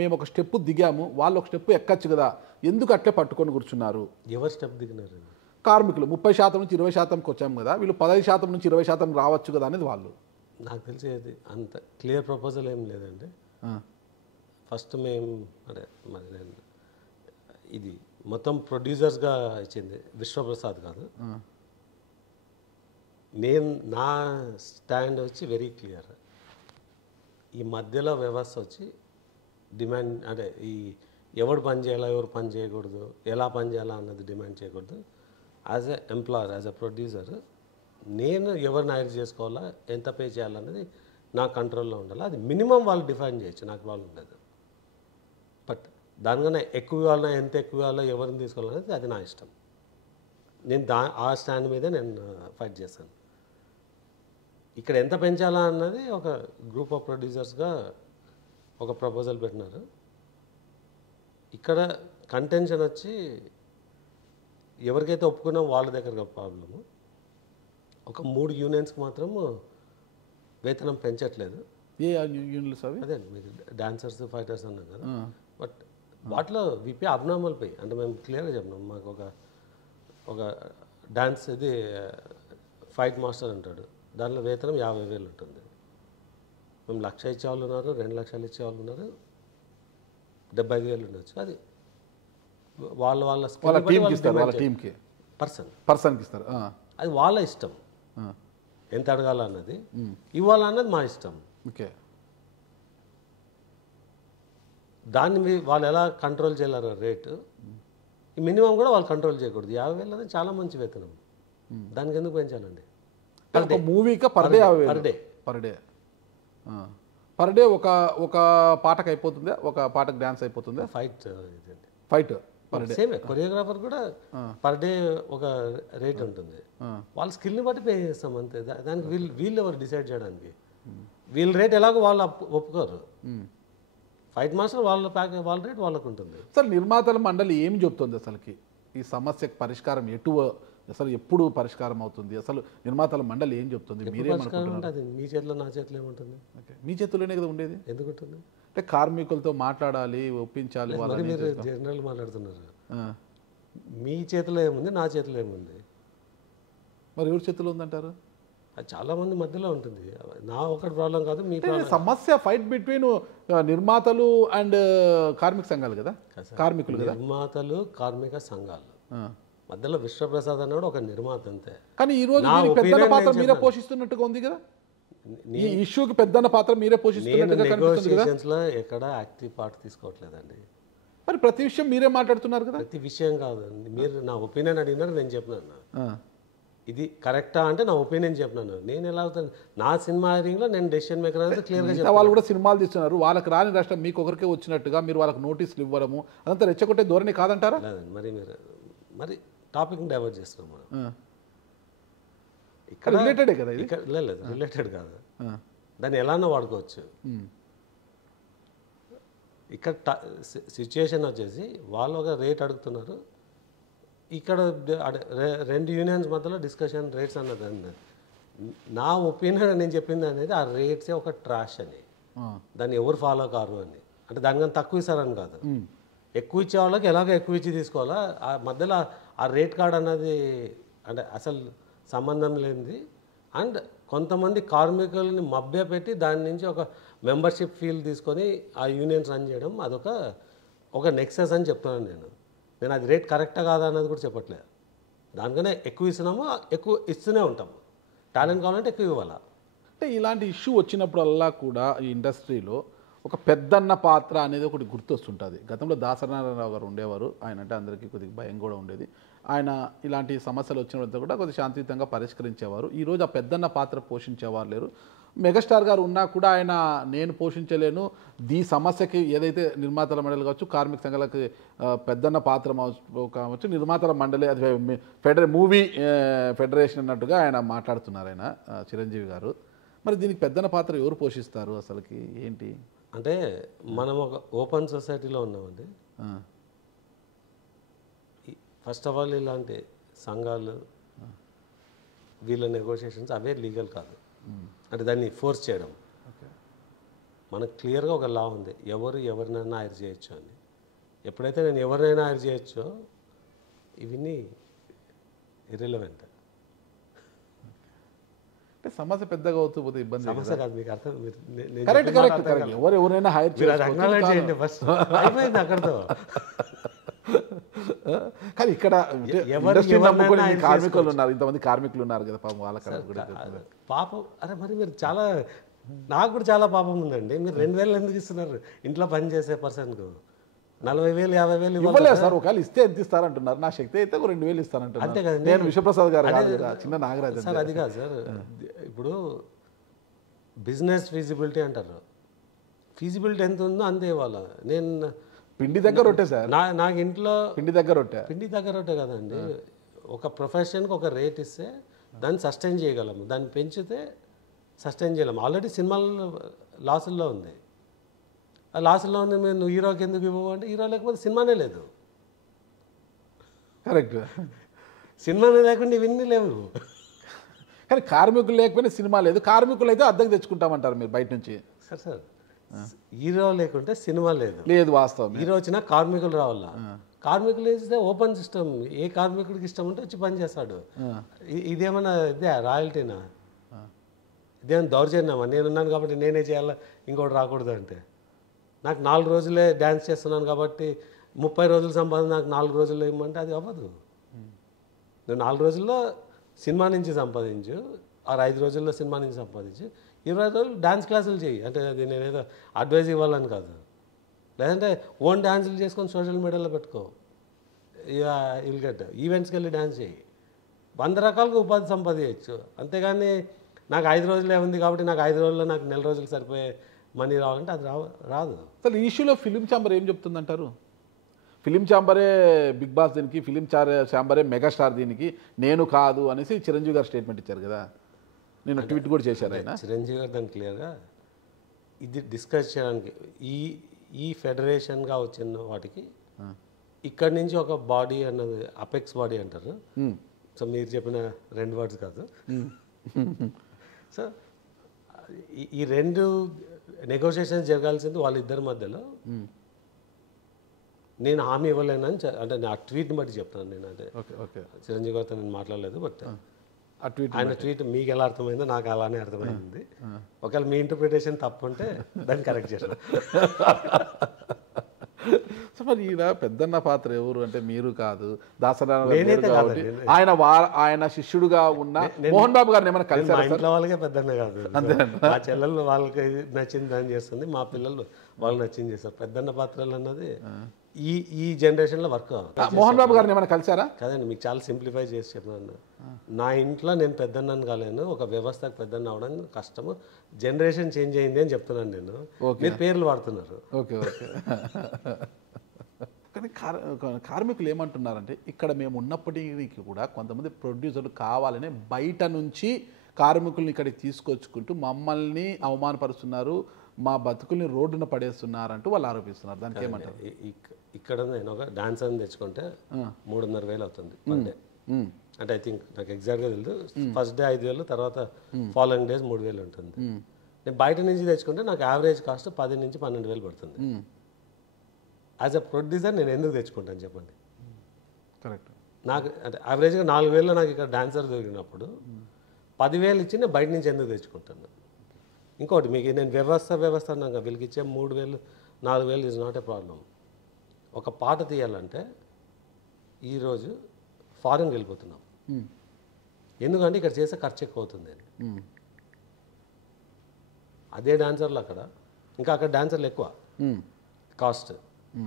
మేము ఒక స్టెప్ దిగాము, వాళ్ళు ఒక స్టెప్ ఎక్కచ్చు కదా, ఎందుకు అట్లే పట్టుకొని కూర్చున్నారు? ఎవరు స్టెప్ దిగినారు? కార్మికులు 30% నుంచి 20%కి వచ్చాము కదా, వీళ్ళు 15% నుంచి 20% రావచ్చు కదా అనేది వాళ్ళు. నాకు తెలిసేది అంత క్లియర్ ప్రపోజల్ ఏం లేదండి. ఫస్ట్ మేము మరి నేను ఇది మొత్తం ప్రొడ్యూసర్స్గా ఇచ్చింది విశ్వప్రసాద్ కాదు. నా స్టాండ్ వచ్చి వెరీ క్లియర్. ఈ మధ్యలో వ్యవస్థ వచ్చి డిమాండ్ ఈ ఎవడు పని చేయాలా ఎవరు పని చేయకూడదు, ఎలా పని చేయాలా అన్నది డిమాండ్ చేయకూడదు. As a employer, as a producer నేను ఎవరిని హైర్ చేసుకోవాలా, ఎంత పే చేయాలన్నది నా కంట్రోల్లో ఉండాలి. అది మినిమం వాళ్ళు డిఫైన్ చేయొచ్చు, నాకు వాళ్ళు ఉండదు. బట్ దానికన్నా ఎక్కువ ఇవ్వాలన్నా, ఎంత ఎక్కువ ఇవ్వాలో, ఎవరిని తీసుకోవాలనేది అది నా ఇష్టం. నేను ఆ స్టాండ్ మీదే నేను ఫైట్ చేస్తాను. ఇక్కడ ఎంత పెంచాలా అన్నది ఒక గ్రూప్ ఆఫ్ ప్రొడ్యూసర్స్గా ఒక ప్రపోజల్ పెట్టినారు. ఇక్కడ కంటెన్షన్ వచ్చి ఎవరికైతే ఒప్పుకున్నా వాళ్ళ దగ్గర ప్రాబ్లము. ఒక 3 యూనియన్స్కి మాత్రం వేతనం పెంచట్లేదు. ఏ యూనియన్లు అవి? అదే మీకు డాన్సర్స్ ఫైటర్స్ అన్నాం కదా. బట్ వాటిలో విపే అబ్నార్మల్ పే. అంటే మేము క్లియర్గా చెప్పినాం, మాకు ఒక డాన్స్ ఇది ఫైట్ మాస్టర్ అంటాడు, దానిలో వేతనం 50,000 ఉంటుంది. మేము 1,00,000 ఇచ్చేవాళ్ళు ఉన్నారు, 2 లక్షలు ఇచ్చేవాళ్ళు ఉన్నారు, 75,000 ఉండొచ్చు. అది వాళ్ళ టీంకి పర్సన్కి ఇస్తారు. అది వాళ్ళ ఇష్టం, ఎంత అడగాల అన్నది ఇవ్వాలన్నది మా ఇష్టం. ఓకే, దాన్ని వాళ్ళు ఎలా కంట్రోల్ చేయలేరు రేటు. ఈ మినిమం కూడా వాళ్ళు కంట్రోల్ చేయకూడదు. 50,000 అనేది చాలా మంచి వేతనం, దానికి ఎందుకు పెంచాలండి? మూవీకి పర్ డే ఒక పాటకు అయిపోతుందా? ఒక పాటకు డాన్స్ అయిపోతుందా? ఫైట్ సేమ్ కొరియోగ్రాఫర్ కూడా పర్ డే ఒక రేట్ ఉంటుంది. వాళ్ళ స్కిల్ని బట్టి పే చేస్తాం అంతే. దానికి వీళ్ళు ఎవరు డిసైడ్ చేయడానికి? వీళ్ళ రేట్ ఎలాగో వాళ్ళు ఒప్పుకోరు. ఫైట్ మాస్టర్ వాళ్ళ రేట్ వాళ్ళకు ఉంటుంది. అసలు నిర్మాతల మండలి ఏం చెప్తుంది అసలుకి ఈ సమస్యకు పరిష్కారం అసలు ఎప్పుడు పరిష్కారం అవుతుంది? అసలు నిర్మాతల మండలి ఏం చెప్తుంది? మీరేమనుకుంటున్నారు? మీ చేతిలో నా చేతిలో ఏముంటుంది? మీ చేతిలోనే కదా ఉండేది. ఎందుకుంటుంది? అంటే కార్మికులతో మాట్లాడాలి, ఒప్పించాలి. మీరు జనరల్ మాట్లాడుతున్నారు. మీ చేతిలో ఏముంది, నా చేతిలో ఏముంది? మరి ఎవరి చేతిలో ఉందంటారు? అది చాలా మంది మధ్యలో ఉంటుంది. నా ఒకటి ప్రాబ్లం కాదు, మీ సమస్య ఫైట్ బిట్వీన్ నిర్మాతలు అండ్ కార్మిక సంఘాలు కదా, కార్మికులు కదా. నిర్మాతలు కార్మిక సంఘాలు మధ్యలో విశ్వప్రసాద్ అన్నాడు ఒక నిర్మాత అంతే. కానీ ఈ రోజు పెద్దన్న పాత్ర మీరే పోషిస్తున్నట్టుగా ఉంది కదా, ఈ ఇష్యూకి పెద్దన్న పాత్ర మీరే పోషిస్తున్నట్టుగా కనిపిస్తుంది కదా. ఎక్కడ యాక్టివ్ పార్ట్ తీసుకోవట్లేదండి. మరి ప్రతి విషయం మీరే మాట్లాడుతున్నారు కదా. ప్రతి విషయం కాదు, మీరు నా ఒపీనియన్ అడిగినారు, నేను చెప్పినాను. ఇది కరెక్టా అంటే నా ఒపీనియన్ చెప్పినాను. నేను ఎలా అవుతాను? నా సినిమా హైరింగ్లో నేను డెసిషన్ మేకర్ అనేది క్లియర్గా చెప్తాను. వాళ్ళు కూడా సినిమాలు తీస్తున్నారు, వాళ్ళకి రాని రాష్ట్రం మీకు ఒకరికే వచ్చినట్టుగా మీరు వాళ్ళకి నోటీసులు ఇవ్వడము అదంతా రెచ్చగొట్టే ధోరణి కాదంటారా? లేదండి, మరి టాపిక్ డైవర్ట్ చేస్తున్నాం మనం. ఇక్కడ రిలేటెడే కదా ఇది. లేదు, రిలేటెడ్ కాదు, దాన్ని ఎలానో వాడుకోవచ్చు. ఇక్కడ సిచ్యుయేషన్ వచ్చేసి వాళ్ళు ఒక రేట్ అడుగుతున్నారు, ఇక్కడ 2 యూనియన్స్ మధ్యలో డిస్కషన్ రేట్స్ అన్నది. నా ఒపీనియన్ నేను చెప్పింది అనేది ఆ రేట్సే ఒక ట్రాష్ అని, దాన్ని ఎవరు ఫాలో కారు అని. అంటే దానికన్నా తక్కువ ఇస్తారని కాదు, ఎక్కువ ఇచ్చే వాళ్ళకి ఎలాగో ఎక్కువ ఇచ్చి తీసుకోవాలా. ఆ మధ్యలో ఆ రేట్ కార్డ్ అన్నది అంటే అసలు సంబంధం లేనిది అండ్ కొంతమంది కార్మికుల్ని మభ్యపెట్టి దాని నుంచి ఒక మెంబర్షిప్ ఫీల్ తీసుకొని ఆ యూనియన్స్ రన్ చేయడం అదొక నెక్సెస్ అని చెప్తున్నాను నేను అది రేట్ కరెక్టా కాదా అన్నది కూడా చెప్పట్లేదు. దానికనే ఎక్కువ ఇస్తున్నాము, ఎక్కువ ఇస్తూనే ఉంటాం. టాలెంట్ కావాలంటే ఎక్కువ ఇవ్వాలా. అంటే ఇలాంటి ఇష్యూ వచ్చినప్పుడల్లా కూడా ఈ ఇండస్ట్రీలో ఒక పెద్దన్న పాత్ర అనేది ఒకటి గుర్తొస్తుంటుంది. గతంలో దాసనారాయణరావు గారు ఉండేవారు. ఆయన అంటే అందరికీ కొద్దిగా భయం కూడా ఉండేది. ఆయన ఇలాంటి సమస్యలు వచ్చినప్పుడు కూడా కొద్దిగా శాంతియుతంగా పరిష్కరించేవారు. ఈరోజు ఆ పెద్దన్న పాత్ర పోషించేవారు లేరు. మెగాస్టార్ గారు ఉన్నా కూడా ఆయన నేను పోషించలేను, ఈ సమస్యకి ఏదైతే నిర్మాతల మండలి కావచ్చు, కార్మిక సంఘాలకి పెద్దన్న పాత్ర కావచ్చు, నిర్మాతల మండలి అది మూవీ ఫెడరేషన్ అన్నట్టుగా ఆయన మాట్లాడుతున్నారు ఆయన చిరంజీవి గారు. మరి దీనికి పెద్దన్న పాత్ర ఎవరు పోషిస్తారు అసలుకి ఏంటి? అంటే మనం ఒక ఓపెన్ సొసైటీలో ఉన్నామండి. ఫస్ట్ ఆఫ్ ఆల్ ఇలాంటి సంఘాలు వీళ్ళ నెగోషియేషన్స్ అవే లీగల్ కాదు. అంటే దాన్ని ఫోర్స్ చేయడం. మనకు క్లియర్గా ఒక లా ఉంది, ఎవరినైనా హైర్ చేయొచ్చు అని. ఎప్పుడైతే నేను ఎవరినైనా హైర్ చేయొచ్చో ఇవన్నీ ఇర్రెలవెంట్. అంటే సమస్య పెద్దగా అవుతూ ఇబ్బంది. సమస్య కాదు, మీకు అర్థం. కరెక్ట్. ఎవరైనా హైర్ చేయండి ఫస్ట్, అయిపోయింది అక్కడతో. కానీ ఇక్కడ కార్మికులు ఉన్నారు, ఇంతమంది కార్మికులు ఉన్నారు కదా పాపం, వాళ్ళ పాపం. అరే మరి మీరు చాలా, నాకు కూడా చాలా పాపం ఉందండి. మీరు 2,000 ఎందుకు ఇస్తున్నారు ఇంట్లో పని చేసే పర్సన్కు? 40,000 50,000 ఇవ్వలేదు సార్. ఒకవేళ ఇస్తే ఎంత ఇస్తారంటున్నారు? నా శక్తి అయితే 2,000 ఇస్తానంటున్నారు. అంతే కదండి. నేను విశ్వప్రసాద్ గారు చిన్న నాగరాజ్ సార్. అది కాదు సార్, ఇప్పుడు బిజినెస్ ఫీజిబిలిటీ అంటారు. ఫీజిబిలిటీ ఎంత ఉందో అంతే ఇవ్వాలి. నేను పిండి దగ్గర రొట్టె సార్. నాకు ఇంట్లో పిండి దగ్గర రొట్టె కదండి. ఒక ప్రొఫెషన్కి ఒక రేట్ ఇస్తే దాన్ని సస్టైన్ చేయగలము, దాన్ని పెంచితే సస్టైన్ చేయలేము. ఆల్రెడీ సినిమాల్లో లాసుల్లో ఉంది. ఆ లాసుల్లో ఉంది, నువ్వు హీరోకి ఎందుకు ఇవ్వవు అంటే హీరో లేకపోతే సినిమానే లేదు. కరెక్ట్. సినిమానే లేకుండా ఇవన్నీ లేవు. కానీ కార్మికులు లేకపోయినా సినిమా లేదు. కార్మికులు అయితే అద్దెకు తెచ్చుకుంటామంటారు మీరు బయట నుంచి. సార్ హీరో లేకుంటే సినిమా లేదు వాస్తవం. హీరో వచ్చినా కార్మికులు రావాలా. కార్మికులు వేస్తే ఓపెన్ సిస్టమ్, ఏ కార్మికుడికి ఇష్టం ఉంటే వచ్చి పని చేస్తాడు. ఇదేమన్నా ఇదే రాయల్టీనా? ఇదేమన్నా దౌర్జన్యమా? నేనున్నాను కాబట్టి నేనే చేయాలా, ఇంకోటి రాకూడదు అంటే? నాకు 4 రోజులే డ్యాన్స్ చేస్తున్నాను కాబట్టి 30 రోజుల సంపాదన నాకు 4 రోజుల్లో ఇవ్వమంటే అది అవ్వదు. నువ్వు 4 రోజుల్లో సినిమా నుంచి సంపాదించు, 5 రోజుల్లో సినిమా నుంచి సంపాదించు, 20 రోజులు డ్యాన్స్ క్లాసులు చేయి. అంటే అది నేనేదో అడ్వైజ్ ఇవ్వాలని కాదు. లేదంటే ఓన్ డ్యాన్సులు చేసుకొని సోషల్ మీడియాలో పెట్టుకో, విల్ గెట్ ఈవెంట్స్కి వెళ్ళి డ్యాన్స్ చేయి. 100 రకాలుగా ఉపాధి సంపాదించచ్చు. అంతేగాని నాకు 5 రోజులే ఉంది కాబట్టి నాకు 5 రోజుల్లో నాకు నెల రోజులు సరిపోయే మనీ రావాలంటే అది రాదు. అసలు ఈ ఇష్యూలో ఫిలిం ఛాంబర్ ఏం చెప్తుందంటారు? ఫిలిం ఛాంబరే బిగ్ బాస్ దీనికి, ఫిలిం ఛాంబరే మెగాస్టార్ దీనికి, నేను కాదు అనేసి చిరంజీవి గారు స్టేట్మెంట్ ఇచ్చారు కదా. నేను ట్వీట్ కూడా చేశారు ఆయన. చిరంజీవి గారు దాన్ని క్లియర్గా ఇది డిస్కస్ చేయడానికి ఈ ఫెడరేషన్గా వచ్చిన వాటికి ఇక్కడి నుంచి ఒక బాడీ అన్నది అపెక్స్ బాడీ అంటారు. సో మీరు చెప్పిన 2 వర్డ్స్ కాదు. సో ఈ 2 నెగోషియేషన్స్ జరగాల్సింది వాళ్ళిద్దరి మధ్యలో. నేను హామీ ఇవ్వలేనని అంటే ఆ ట్వీట్ని బట్టి చెప్తాను నేను. అంటే చిరంజీవి గారితో నేను మాట్లాడలేదు, బట్ ఆయన ట్వీట్ మీకు ఎలా అర్థమైందో నాకు అలానే అర్థమైంది. ఒకవేళ మీ ఇంటర్ప్రిటేషన్ తప్పు ఉంటే దాన్ని కరెక్ట్ చేస్తాను. సో మరి ఈయన పెద్దన్న పాత్ర ఎవరు అంటే మీరు కాదు, దాసనారాయణ ఆయన శిష్యుడుగా ఉన్న మోహన్ బాబు గారిని ఏమైనా కలిసి ఇంట్లో వాళ్ళకే పెద్దన్న కాదు. మా చెల్లెళ్ళు వాళ్ళకి నచ్చింది దాన్ని చేస్తుంది, మా పిల్లలు వాళ్ళు నచ్చింది చేస్తారు. పెద్దన్న పాత్రలు అన్నది ఈ జనరేషన్లో వర్క్ అవ్వాలి. మోహన్ బాబు గారిని ఏమైనా కలిసారా? కదండి, మీకు చాలా సింప్లిఫై చేసి చెప్పినాను. నా ఇంట్లో నేను పెద్దన్నను కాలేను, ఒక వ్యవస్థకు పెద్దన్న అవడం కష్టము, జనరేషన్ చేంజ్ అయింది అని చెప్తున్నాను నేను. మీరు పేర్లు వాడుతున్నారు. Okay okay. కానీ కార్మికులు ఏమంటున్నారంటే ఇక్కడ మేము ఉన్నప్పటికీ కూడా కొంతమంది ప్రొడ్యూసర్లు కావాలని బయట నుంచి కార్మికుల్ని ఇక్కడికి తీసుకొచ్చుకుంటూ మమ్మల్ని అవమానపరుస్తున్నారు, మా బతుకుల్ని రోడ్డున పడేస్తున్నారంటూ వాళ్ళు ఆరోపిస్తున్నారు. దానికి ఏమంటారు? ఇక్కడ నేను ఒక డాన్స్ అని తెచ్చుకుంటే 3,500 అవుతుంది పర్ డే. అంటే ఐ థింక్ నాకు ఎగ్జాక్ట్గా తెలియదు. ఫస్ట్ డే 5,000, తర్వాత ఫాలోయింగ్ డేస్ 3,000 ఉంటుంది. నేను బయట నుంచి తెచ్చుకుంటే నాకు యావరేజ్ కాస్ట్ 10 నుంచి 12,000 పడుతుంది. యాజ్ అ ప్రొడ్యూసర్ నేను ఎందుకు తెచ్చుకుంటాను చెప్పండి? కరెక్ట్. నాకు అంటే యావరేజ్గా 4,000లో నాకు ఇక్కడ డాన్సర్ దొరికినప్పుడు 10,000 ఇచ్చి నేను బయట నుంచి ఎందుకు తెచ్చుకుంటాను? ఇంకోటి మీకు నేను వ్యవస్థ అన్నాక వీళ్ళకి ఇచ్చే 3,000 4,000 ఈజ్ నాట్ ఏ ప్రాబ్లం. ఒక పాట తీయాలంటే ఈరోజు ఫారెన్కి వెళ్ళిపోతున్నాం, ఎందుకంటే ఇక్కడ చేసే ఖర్చు ఎక్కువ అవుతుంది అని. అదే డాన్సర్లు అక్కడ, ఇంకా అక్కడ డాన్సర్లు ఎక్కువ కాస్ట్,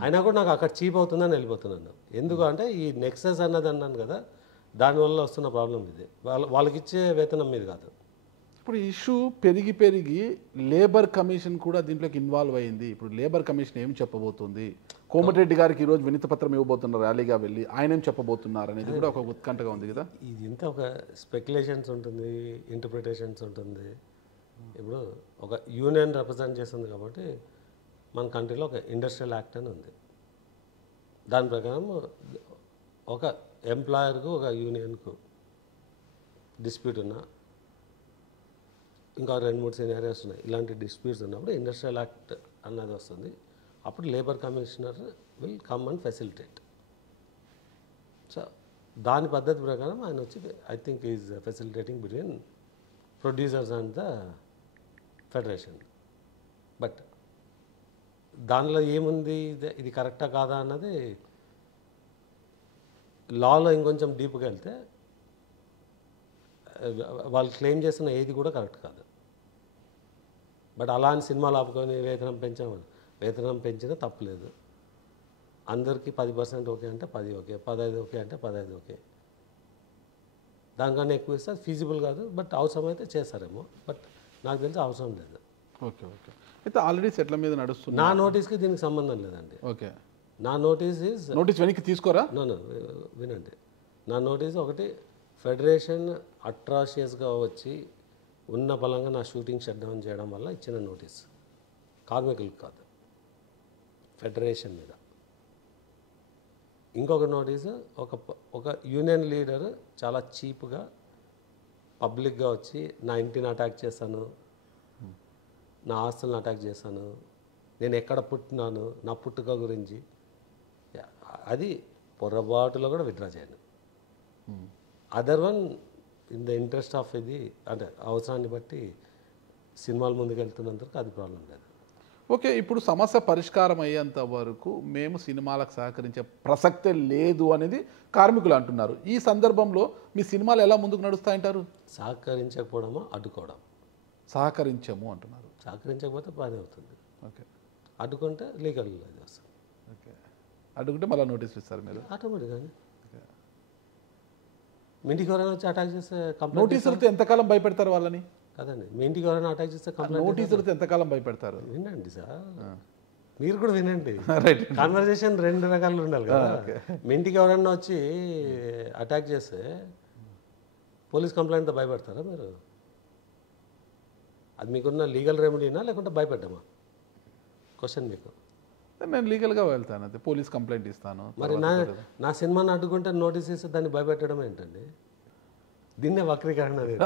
అయినా కూడా నాకు అక్కడ చీప్ అవుతుందని వెళ్ళిపోతున్నాను. ఎందుకు అంటే ఈ నెక్సెస్ అన్నది అన్నాను కదా, దానివల్ల వస్తున్న ప్రాబ్లం ఇది. వాళ్ళకి ఇచ్చే వేతనం మీద కాదు. ఇప్పుడు ఇష్యూ పెరిగి లేబర్ కమిషన్ కూడా దీంట్లోకి ఇన్వాల్వ్ అయింది. ఇప్పుడు లేబర్ కమిషన్ ఏం చెప్పబోతుంది? కోమటిరెడ్డి గారికి ఈరోజు వినతి పత్రం ఇవ్వబోతున్నారు, ర్యాలీగా వెళ్ళి ఆయన ఏం చెప్పబోతున్నారు అనేది కూడా ఒక ఉత్కంఠగా ఉంది కదా. ఇది ఇంత ఒక స్పెక్యులేషన్స్ ఉంటుంది, ఇంటర్ప్రిటేషన్స్ ఉంటుంది. ఇప్పుడు ఒక యూనియన్ రిప్రజెంట్ చేస్తుంది కాబట్టి మన కంట్రీలో ఒక ఇండస్ట్రియల్ యాక్ట్ అని ఉంది. దాని ప్రకారం ఒక ఎంప్లాయర్కు ఒక యూనియన్కు డిస్ప్యూట్ ఉన్నా, ఇంకా 2-3 సినారియోస్ ఉన్నాయి. ఇలాంటి డిస్ప్యూట్స్ ఉన్నప్పుడు ఇండస్ట్రియల్ యాక్ట్ అన్నది వస్తుంది. అప్పుడు labour commissioner will come and facilitate. So దాని పద్ధతి ప్రకారం ఆయన వచ్చి I think is facilitating between producers and the federation. But దానిలో ఏముంది, ఇది కరెక్టా కాదా అన్నది లాలో ఇంకొంచెం డీప్గా వెళ్తే వాళ్ళు క్లెయిమ్ చేస్తున్న ఏది కూడా కరెక్ట్ కాదు. బట్ అలా అని సినిమాలు ఆపుకొని వేతనం పెంచామని, వేతనం పెంచినా తప్పలేదు. అందరికీ 10% ఓకే అంటే 10 ఓకే, 15 ఓకే అంటే 15 ఓకే. దానికన్నా ఎక్కువ ఇస్తే అది ఫీజిబుల్ కాదు. బట్ అవసరం అయితే చేస్తారేమో, బట్ నాకు తెలిసి అవసరం లేదు. ఓకే అయితే ఆల్రెడీ సెట్ల మీద నడుస్తుంది. నా నోటీస్కి దీనికి సంబంధం లేదండి. ఓకే, నా నోటీస్ వెనక్కి తీసుకోరా? నో వినండి, నా నోటీస్ ఒకటి, ఫెడరేషన్ అట్రాషియస్గా వచ్చి ఉన్న బలంగా నా షూటింగ్ షట్ డౌన్ చేయడం వల్ల ఇచ్చిన నోటీస్, కార్మికులకు కాదు, ఫెడరేషన్ మీద. ఇంకొక నోటీసు, ఒక యూనియన్ లీడర్ చాలా చీప్గా పబ్లిక్గా వచ్చి నా ఇంటిని అటాక్ చేశాను, నా ఆస్తులను అటాక్ చేశాను, నేను ఎక్కడ పుట్టినాను, నా పుట్టుక గురించి, అది పొరపాటులో కూడా విత్డ్రా చేయను. Other one in the interest of ఇది, అంటే అవసరాన్ని బట్టి సినిమాలు ముందుకు వెళ్తున్నందుకు అది ప్రాబ్లం లేదు. ఓకే, ఇప్పుడు సమస్య పరిష్కారం అయ్యేంత వరకు మేము సినిమాలకు సహకరించే ప్రసక్తే లేదు అనేది కార్మికులు అంటున్నారు. ఈ సందర్భంలో మీ సినిమాలు ఎలా ముందుకు నడుస్తాయంటారు? సహకరించకపోవడమా, అడ్డుకోవడం? సహకరించము అంటున్నారు. సహకరించకపోతే పని అవుతుంది, ఓకే, అడ్డుకుంటే లీగల్ అది వస్తుంది. ఓకే, అడ్డుకుంటే మళ్ళీ నోటీసులు ఇస్తారు మీరు ఆటోమేటిక్గా. మీ ఇంటికి ఎవరైనా వచ్చి అటాక్ చేస్తే కంప్లైంట్, నోటీసులతో ఎంతకాలం భయపెడతారు వాళ్ళని? కదండి, మీ ఇంటికి ఎవరైనా అటాక్ చేస్తే కంప్లైంట్, నోటీసులతో ఎంతకాలం భయపెడతారు? వినండి సార్, మీరు కూడా వినండి. రైట్, కాన్వర్జేషన్ 2 రకాలు ఉండాలి కదా. మీ ఇంటికి ఎవరైనా వచ్చి అటాక్ చేస్తే పోలీస్ కంప్లైంట్తో భయపెడతారా మీరు? అది మీకున్న లీగల్ రెమెడీనా లేకుంటే భయపెట్టమా? క్వశ్చన్ మీకు. నేను లీగల్గా వెళ్తాను, అయితే పోలీస్ కంప్లైంట్ ఇస్తాను. మరి నా సినిమాని అడ్డుకుంటే నోటీస్ ఇస్తే దాన్ని భయపెట్టడం ఏంటండి? దీన్నే వక్రీకరణ అనేది.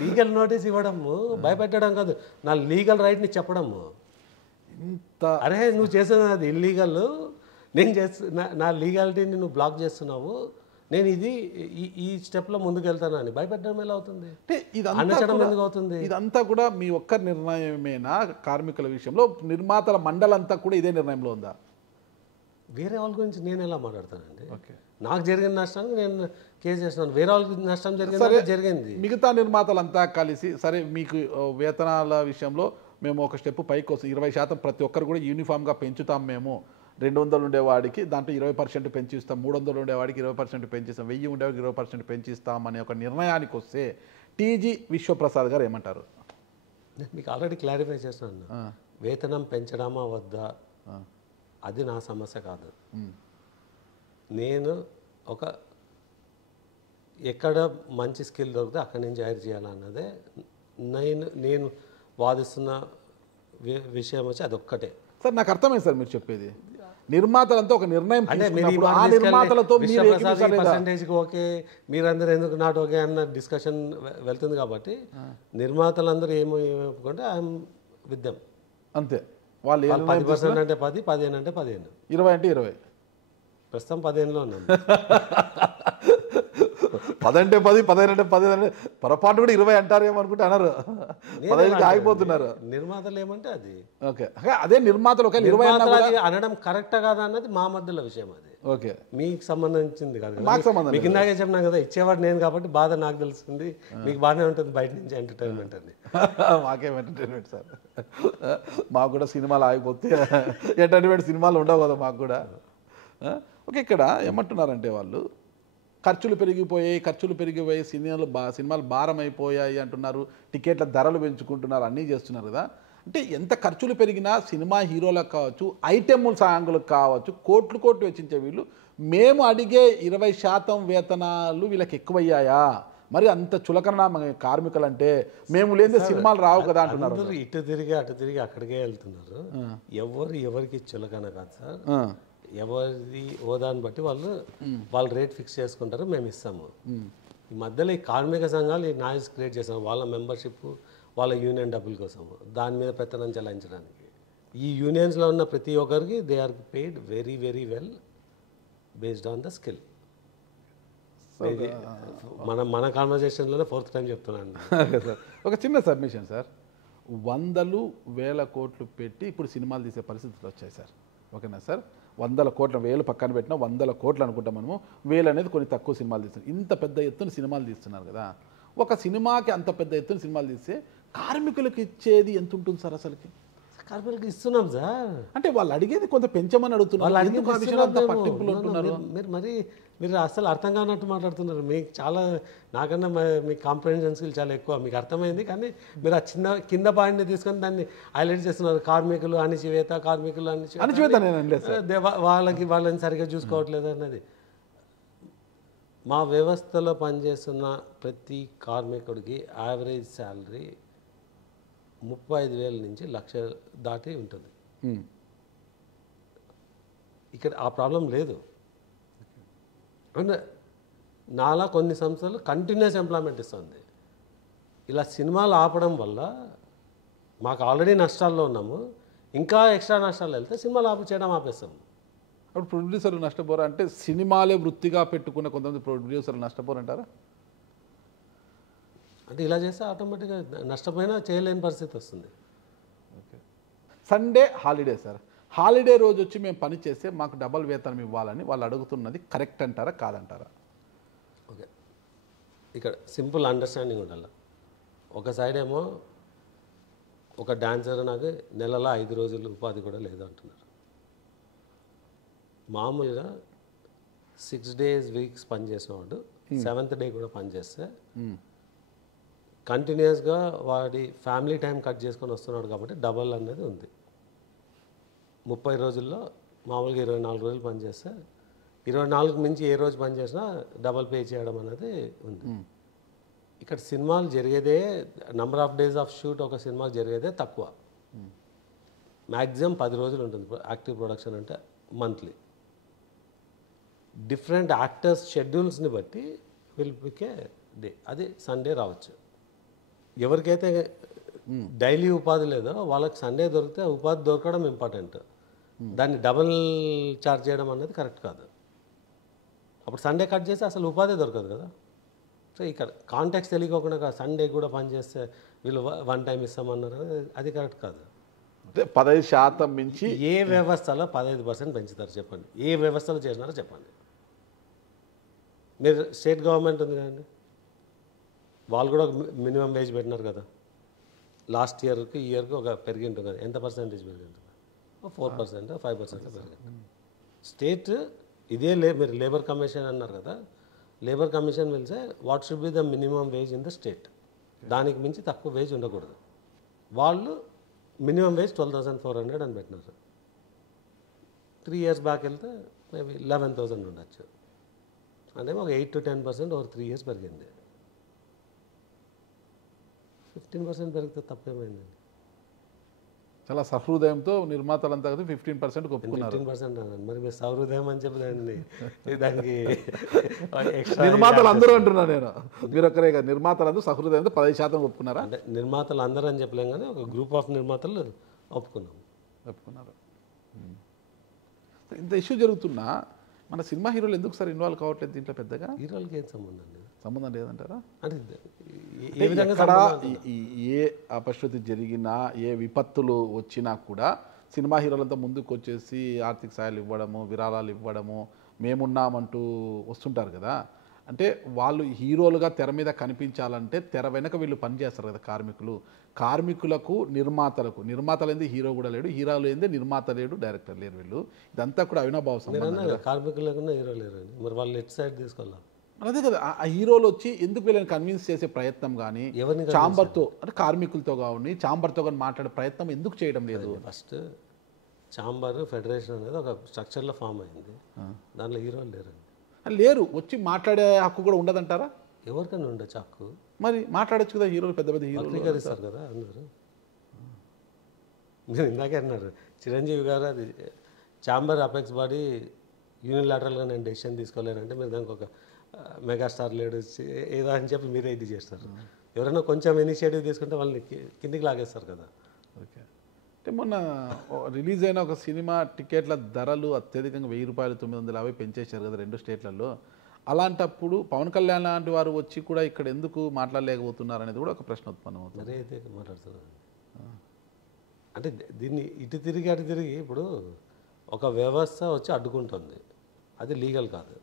లీగల్ నోటీస్ ఇవ్వడము భయపెట్టడం కాదు, నా లీగల్ రైట్ని చెప్పడము. అరే నువ్వు చేసేది అది ఇల్లీగల్, నేను నా లీగాలిటీని నువ్వు బ్లాక్ చేస్తున్నావు, నేను ఈ స్టెప్లో ముందుకు వెళ్తాను అని భయపెట్టడం ఎలా అవుతుంది? అనచడం ఎందుకు అవుతుంది? ఇదంతా కూడా మీ ఒక్క నిర్ణయమేనా? కార్మికుల విషయంలో నిర్మాతల మండలంతా కూడా ఇదే నిర్ణయంలో ఉందా? వేరే వాళ్ళ గురించి నేను ఎలా మాట్లాడతానండి? ఓకే, నాకు జరిగిన నష్టానికి నేను కేసు చేస్తున్నాను, వేరే వాళ్ళకి నష్టం జరిగింది. మిగతా నిర్మాతలంతా కలిసి సరే మీకు వేతనాల విషయంలో మేము ఒక స్టెప్ పైకి వస్తాం, 20% ప్రతి ఒక్కరు కూడా యూనిఫామ్గా పెంచుతాం, మేము 200 ఉండేవాడికి దాంట్లో 20% పెంచిస్తాం, 300 ఉండేవాడికి 20% పెంచిస్తాం, 1000 ఉండేవాడికి 20% పెంచిస్తాం అనే ఒక నిర్ణయానికి వస్తే టీజీ విశ్వప్రసాద్ గారు ఏమంటారు? నేను మీకు ఆల్రెడీ క్లారిఫై చేస్తున్నాను, వేతనం పెంచడమా వద్దా అది నా సమస్య కాదు. నేను ఎక్కడ మంచి స్కిల్ దొరికితే అక్కడి నుంచి హైర్ చేయాలన్నదే నేను వాదిస్తున్న విషయం వచ్చి అదొక్కటే. సార్ నాకు అర్థమైంది సార్ మీరు చెప్పేది. నిర్మాతలంతా ఒక నిర్ణయం తీసుకున్నప్పుడు ఆ నిర్మాతలతో పర్సంటేజ్కి ఓకే, మీరందరూ ఎందుకు నాట్ ఓకే అన్న డిస్కషన్ వెళ్తుంది కాబట్టి నిర్మాతలందరూ ఏమో ఒప్పుకుంటే ఐఎమ్ విత్ దెమ్ అంతే. వాళ్ళు 10% అంటే 10, 15 అంటే 15, 20 అంటే 20. ప్రస్తుతం 15లో ఉన్నాను. 10 అంటే 10, 15 అంటే 10 అంటే పొరపాటు కూడా 20 అంటారేమో అనుకుంటే అనరు. 15కి ఆగిపోతున్నారు. నిర్మాతలు ఏమంటే అది ఓకే, అదే నిర్మాతలు ఒక 20 అన్నా నిర్మాతలు కూడా అది అనడం కరెక్టా కాదా అన్నది మా మధ్యలో విషయం అది. ఓకే, మీకు సంబంధించింది కాదు కదా. మాకు సంబంధం మీకు ఇందాకే చెప్పినా కదా, ఇచ్చేవాడు నేను కాబట్టి బాధ నాకు తెలుస్తుంది, మీకు బాగానే ఉంటుంది బయట నుంచి ఎంటర్టైన్మెంట్ అని. మాకేం ఎంటర్టైన్మెంట్ సార్, మాకు కూడా సినిమాలు ఆగిపోతే ఎంటర్టైన్మెంట్ సినిమాలు ఉండవు కదా మాకు కూడా. ఓకే, ఇక్కడ ఏమంటున్నారంటే వాళ్ళు ఖర్చులు పెరిగిపోయి సినిమాలు భారం అయిపోయాయి అంటున్నారు, టికెట్ల ధరలు పెంచుకుంటున్నారు, అన్నీ చేస్తున్నారు కదా. అంటే ఎంత ఖర్చులు పెరిగినా సినిమా హీరోలకు కావచ్చు, ఐటెమ్ సాంగులకు కావచ్చు, కోట్లు వెచ్చించే వీళ్ళు మేము అడిగే 20% వేతనాలు వీళ్ళకి ఎక్కువయ్యాయా, మరి అంత చులకన కార్మికులు అంటే మేము లేని సినిమాలు రావు కదా అంటున్నారు. అందరూ ఇటు తిరిగి అటు తిరిగి అక్కడికే వెళ్తున్నారు. ఎవరికి చులకన కాదు సార్, ఎవరి హోదాన్ని బట్టి వాళ్ళు రేట్ ఫిక్స్ చేసుకుంటారు, మేము ఇస్తాము. ఈ మధ్యలో ఈ కార్మిక సంఘాలు ఈ నాయిస్ క్రియేట్ చేస్తాం, వాళ్ళ మెంబర్షిప్ వాళ్ళ యూనియన్ డబ్బుల కోసం, దాని మీద పెత్తనం చెలాయించడానికి. ఈ యూనియన్స్లో ఉన్న ప్రతి ఒక్కరికి they are paid very very well based on the skill. మన కాన్వర్జేషన్లోనే 4th టైం చెప్తున్నాను. సార్ ఒక చిన్న సబ్మిషన్ సార్, 100,000 కోట్లు పెట్టి ఇప్పుడు సినిమాలు తీసే పరిస్థితులు వచ్చాయి సార్. ఓకేనా సార్, 100 కోట్ల, 1000 పక్కన పెట్టినా 100 కోట్లు అనుకుంటాం మనము. 1000 అనేది కొన్ని తక్కువ సినిమాలు తీస్తున్నారు, ఇంత పెద్ద ఎత్తున సినిమాలు తీస్తున్నారు కదా. ఒక సినిమాకి అంత పెద్ద ఎత్తున సినిమాలు తీస్తే కార్మికులకు ఇచ్చేది ఎంత ఉంటుంది సార్ అసలుకి? కార్మికులకు ఇస్తున్నాం సార్, అంటే వాళ్ళు అడిగేది కొంత పెంచమని అడుగుతున్నారు, ఎందుకు ఆ విషయంలో అంత పట్టింపులు ఉంటున్నారు? మీరు అసలు అర్థం కానట్టు మాట్లాడుతున్నారు. మీకు చాలా, నాకన్నా మీ కాంప్రహెన్షన్ స్కిల్ చాలా ఎక్కువ, మీకు అర్థమైంది. కానీ మీరు ఆ కింద పాయింట్ని తీసుకొని దాన్ని హైలైట్ చేస్తున్నారు. కార్మికులు అణిచివేత, వాళ్ళని సరిగ్గా చూసుకోవట్లేదు అన్నది. మా వ్యవస్థలో పనిచేస్తున్న ప్రతి కార్మికుడికి యావరేజ్ శాలరీ 35,000 నుంచి 1,00,000 దాటి ఉంటుంది. ఇక్కడ ఆ ప్రాబ్లం లేదు. అండ్ నాలా కొన్ని సంస్థలు కంటిన్యూస్ ఎంప్లాయ్మెంట్ ఇస్తుంది. ఇలా సినిమాలు ఆపడం వల్ల మాకు ఆల్రెడీ నష్టాల్లో ఉన్నాము, ఇంకా ఎక్స్ట్రా నష్టాలు వెళ్తే సినిమాలు చేయడం ఆపేస్తాము. అప్పుడు ప్రొడ్యూసర్లు నష్టపోరా అంటే, సినిమాలే వృత్తిగా పెట్టుకున్న కొంతమంది ప్రొడ్యూసర్లు నష్టపోరంటారా? అంటే ఇలా చేస్తే ఆటోమేటిక్గా నష్టపోయినా చేయలేని పరిస్థితి వస్తుంది. Okay, Sunday holiday sir, holiday రోజు వచ్చి మేము పని చేస్తే మాకు డబల్ వేతనం ఇవ్వాలని వాళ్ళు అడుగుతున్నది కరెక్ట్ అంటారా కాదంటారా? ఓకే, ఇక్కడ సింపుల్ అండర్స్టాండింగ్ ఉండాలి. ఒక సైడ్ ఏమో ఒక డాన్సర్ నాకు నెలలో 5 రోజులు ఉపాధి కూడా లేదు అంటున్నారు. మామూలుగా 6 days వీక్స్ పనిచేసేవాడు 7th డే కూడా పనిచేస్తే కంటిన్యూస్గా వాడి ఫ్యామిలీ టైం కట్ చేసుకొని వస్తున్నాడు కాబట్టి డబల్ అనేది ఉంది. 30 రోజుల్లో మామూలుగా 24 రోజులు పనిచేస్తే 24 మించి ఏ రోజు పనిచేసినా డబల్ పే చేయడం అనేది ఉంది. ఇక్కడ సినిమాలు జరిగేదే number of days of shoot ఒక సినిమాకి జరిగేదే తక్కువ. మ్యాక్సిమం 10 రోజులు ఉంటుంది యాక్టివ్ ప్రొడక్షన్ అంటే మంత్లీ. డిఫరెంట్ యాక్టర్స్ షెడ్యూల్స్ని బట్టి పిలిపికే డే, అది సండే రావచ్చు. ఎవరికైతే డైలీ ఉపాధి లేదో వాళ్ళకి సండే దొరికితే ఉపాధి దొరకడం ఇంపార్టెంట్, దాన్ని డబుల్ ఛార్జ్ చేయడం అనేది కరెక్ట్ కాదు. అప్పుడు సండే కట్ చేస్తే అసలు ఉపాధి దొరకదు కదా. సో ఇక్కడ కాంటాక్ట్స్ తెలియకోకుండా సండే కూడా పనిచేస్తే వీళ్ళు 1 టైం ఇస్తామన్నారు, అది కరెక్ట్ కాదు. 15% మించి ఏ వ్యవస్థలో 15% పెంచుతారు చెప్పండి? ఏ వ్యవస్థలో చేసినారో చెప్పండి. మీరు స్టేట్ గవర్నమెంట్ ఉంది కదండి, వాళ్ళు కూడా మినిమం వేజ్ పెట్టినారు కదా. లాస్ట్ ఇయర్కి ఈ ఇయర్కి ఒక పెరిగి ఉంటుంది కదా, ఎంత పర్సెంటేజ్ పెరిగి ఉంటుంది? 4%, 5% పెరిగింది. స్టేట్ ఇదే మీరు లేబర్ కమిషన్ అన్నారు కదా, లేబర్ కమిషన్ వెళ్తే what should be the minimum wage in the state, దానికి మించి తక్కువ వేజ్ ఉండకూడదు. వాళ్ళు మినిమం వేజ్ 12,400 అని పెట్టినారు. 3 years బ్యాక్ వెళ్తే మేబీ 11,000 ఉండొచ్చు. అంటే ఒక 8 to 10% ఓవర్ 3 years పెరిగింది. 15% పెరిగితే తప్పేమైంది? చాలా సహృదయంతో నిర్మాతలంతా కలిసి 15% ఒప్పుకున్నారు. 15% అన్నాను, మరి మీరు సహృదయం అని చెప్పి దానికి నిర్మాతలు అందరూ అంటున్నా నేను, మీరు ఒక్కరే కదా, నిర్మాతలందరూ సహృదయంతో 10% ఒప్పుకున్నారా? అంటే నిర్మాతలు అందరూ అని చెప్పలేం కానీ ఒక గ్రూప్ ఆఫ్ నిర్మాతలు ఒప్పుకున్నారు. ఇంత ఇష్యూ జరుగుతున్నా మన సినిమా హీరోలు ఎందుకు సార్ ఇన్వాల్వ్ కావట్లేదు దీంట్లో పెద్దగా? హీరోలకి ఏం సంబంధం లేదు. సంబంధం లేదంటారా? అంటే ఏ విధంగా ఎక్కడ ఏ అపశృతి జరిగినా, ఏ విపత్తులు వచ్చినా కూడా సినిమా హీరోలంతా ముందుకు వచ్చేసి ఆర్థిక సాయాలు ఇవ్వడము, విరాళాలు ఇవ్వడము, మేమున్నామంటూ వస్తుంటారు కదా. అంటే వాళ్ళు హీరోలుగా తెర మీద కనిపించాలంటే తెర వెనక వీళ్ళు పనిచేస్తారు కదా కార్మికులకు నిర్మాతలు ఏంది హీరో కూడా లేడు, హీరోలు ఏంది నిర్మాత లేడు, డైరెక్టర్ లేరు, వీళ్ళు ఇదంతా కూడా అవినాభావ సంబంధం. కార్మికులు లేకుండా హీరో లేరు అని మరి వాళ్ళు ఎట్ సైడ్ తీసుకోవాలి. అదే కదా ఆ హీరోలు వచ్చి ఎందుకు వీళ్ళని కన్విన్స్ చేసే ప్రయత్నం కానీ చాంబర్తో అంటే కార్మికులతో కానీ చాంబర్తో కానీ మాట్లాడే ప్రయత్నం ఎందుకు చేయడం లేదు? ఫస్ట్ చాంబర్ ఫెడరేషన్ అనేది ఒక స్ట్రక్చర్లో ఫామ్ అయింది, దాంట్లో హీరోలు లేరండి. లేరు, వచ్చి మాట్లాడే హక్కు కూడా ఉండదంటారా? ఎవరికైనా ఉండొచ్చు హక్కు, మరి మాట్లాడచ్చు కదా హీరోలు, పెద్ద పెద్ద హీరోలు వక్రీకరిస్తారు కదా అందరూ. మీరు ఇందాకే అన్నారు చిరంజీవి గారు అది చాంబర్ అపెక్స్ బాడీ యూనిలాటరల్గా నేను డెసిషన్ తీసుకోలేనంటే మీరు దానికి ఒక మెగాస్టార్ లేడు ఏదో అని చెప్పి మీరే ఇది చేస్తారు. ఎవరైనా కొంచెం ఇనిషియేటివ్ తీసుకుంటే వాళ్ళని కిందికి లాగేస్తారు కదా. ఓకే, అంటే మొన్న రిలీజ్ అయిన ఒక సినిమా టికెట్ల ధరలు అత్యధికంగా 1000 రూపాయలు 950 పెంచేశారు కదా 2 స్టేట్లలో. అలాంటప్పుడు పవన్ కళ్యాణ్ లాంటి వారు వచ్చి కూడా ఇక్కడ ఎందుకు మాట్లాడలేకపోతున్నారు అనేది కూడా ఒక ప్రశ్న ఉత్పన్నం అవుతుంది. మరే అయితే మాట్లాడుతున్నారు అంటే దీన్ని ఇటు తిరిగి అటు తిరిగి ఇప్పుడు ఒక వ్యవస్థ వచ్చి అడ్డుకుంటుంది, అది లీగల్ కాదు,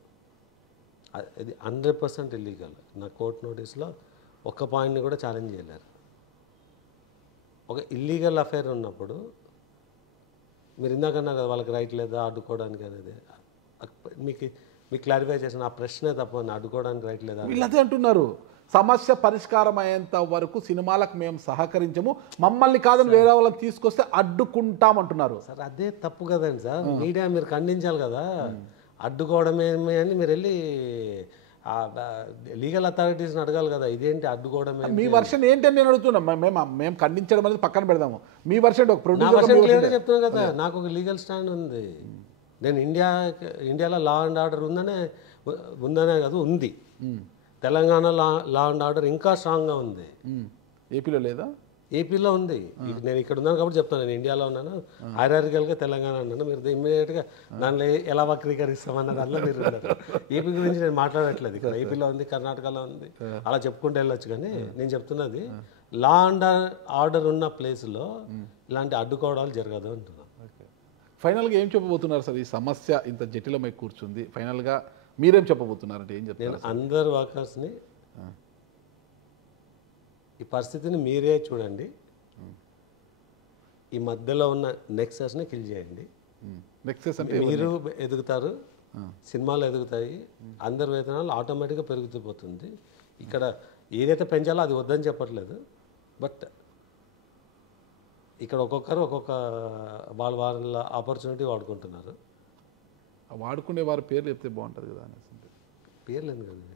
అది 100% ఇల్లీగల్. నా కోర్ట్ నోటీస్లో ఒక్క పాయింట్ని కూడా ఛాలెంజ్ చేయలేరు. ఒక ఇల్లీగల్ అఫైర్ ఉన్నప్పుడు మీరు ఇందాకన్నా కదా వాళ్ళకి రైట్ లేదా అడ్డుకోవడానికి అనేది, మీకు క్లారిఫై చేసిన ఆ ప్రశ్నే తప్ప అడ్డుకోవడానికి రైట్ లేదా? వీళ్ళు అదే అంటున్నారు, సమస్య పరిష్కారం అయ్యేంత వరకు సినిమాలకు మేము సహకరించము, మమ్మల్ని కాదని వేరే వాళ్ళని తీసుకొస్తే అడ్డుకుంటామంటున్నారు. సార్ అదే తప్పు కదండి సార్, మీడియా మీరు ఖండించాలి కదా. అడ్డుకోవడమేమి అని మీరు వెళ్ళి లీగల్ అథారిటీస్ని అడగాలి కదా, ఇదేంటి అడ్డుకోవడమే. మీ వర్షన్ ఏంటని నేను అడుగుతున్నా. మేము ఖండించడం అనేది పక్కన పెడదాము, మీ వర్షన్ ఒక ప్రొడ్యూసర్ చెప్తున్నాను కదా. నాకు ఒక లీగల్ స్టాండ్ ఉంది, నేను ఇండియాలో లా అండ్ ఆర్డర్ ఉందనే కాదు ఉంది. తెలంగాణ లా అండ్ ఆర్డర్ ఇంకా స్ట్రాంగ్గా ఉంది. ఏపీలో లేదా? ఏపీలో ఉంది. నేను ఇక్కడ ఉన్నాను కాబట్టి చెప్తాను, నేను ఇండియాలో ఉన్నాను, హైరార్కికల్గా తెలంగాణ అన్నాను. మీరు ఇమ్మీడియట్గా దానిలో ఎలా వక్రీకరిస్తామన్న దానిలో మీరు ఉన్నారు. ఏపీ గురించి నేను మాట్లాడట్లేదు, ఇక్కడ ఏపీలో ఉంది, కర్ణాటకలో ఉంది, అలా చెప్పుకుంటూ వెళ్ళొచ్చు. కానీ నేను చెప్తున్నది లా అండ్ ఆర్డర్ ఉన్న ప్లేస్లో ఇలాంటి అడ్డుకోవడాలు జరగదు అంటున్నాను. ఫైనల్గా ఏం చెప్పబోతున్నారు సార్? ఈ సమస్య ఇంత జటిలమై కూర్చుంది, ఫైనల్గా మీరేం చెప్పబోతున్నారంటే ఏం చెప్తారు? నేను అందరు వర్కర్స్ని ఈ పరిస్థితిని మీరే చూడండి, ఈ మధ్యలో ఉన్న నెక్సెస్ని కిల్ చేయండి. నెక్సెస్ అంటే మీరు ఎదుగుతారు, సినిమాలు ఎదుగుతాయి, అందరి వేతనాలు ఆటోమేటిక్గా పెరుగుతూ పోతుంది. ఇక్కడ ఏదైతే పెంచాలో అది వద్దని చెప్పట్లేదు, బట్ ఇక్కడ ఒక్కొక్కరు ఒక్కొక్క వాళ్ళ ఆపర్చునిటీ వాడుకుంటున్నారు. వాడుకునే వారి పేర్లు చెప్తే బాగుంటుంది కదా అనేసి. పేర్లు ఎందుకండి,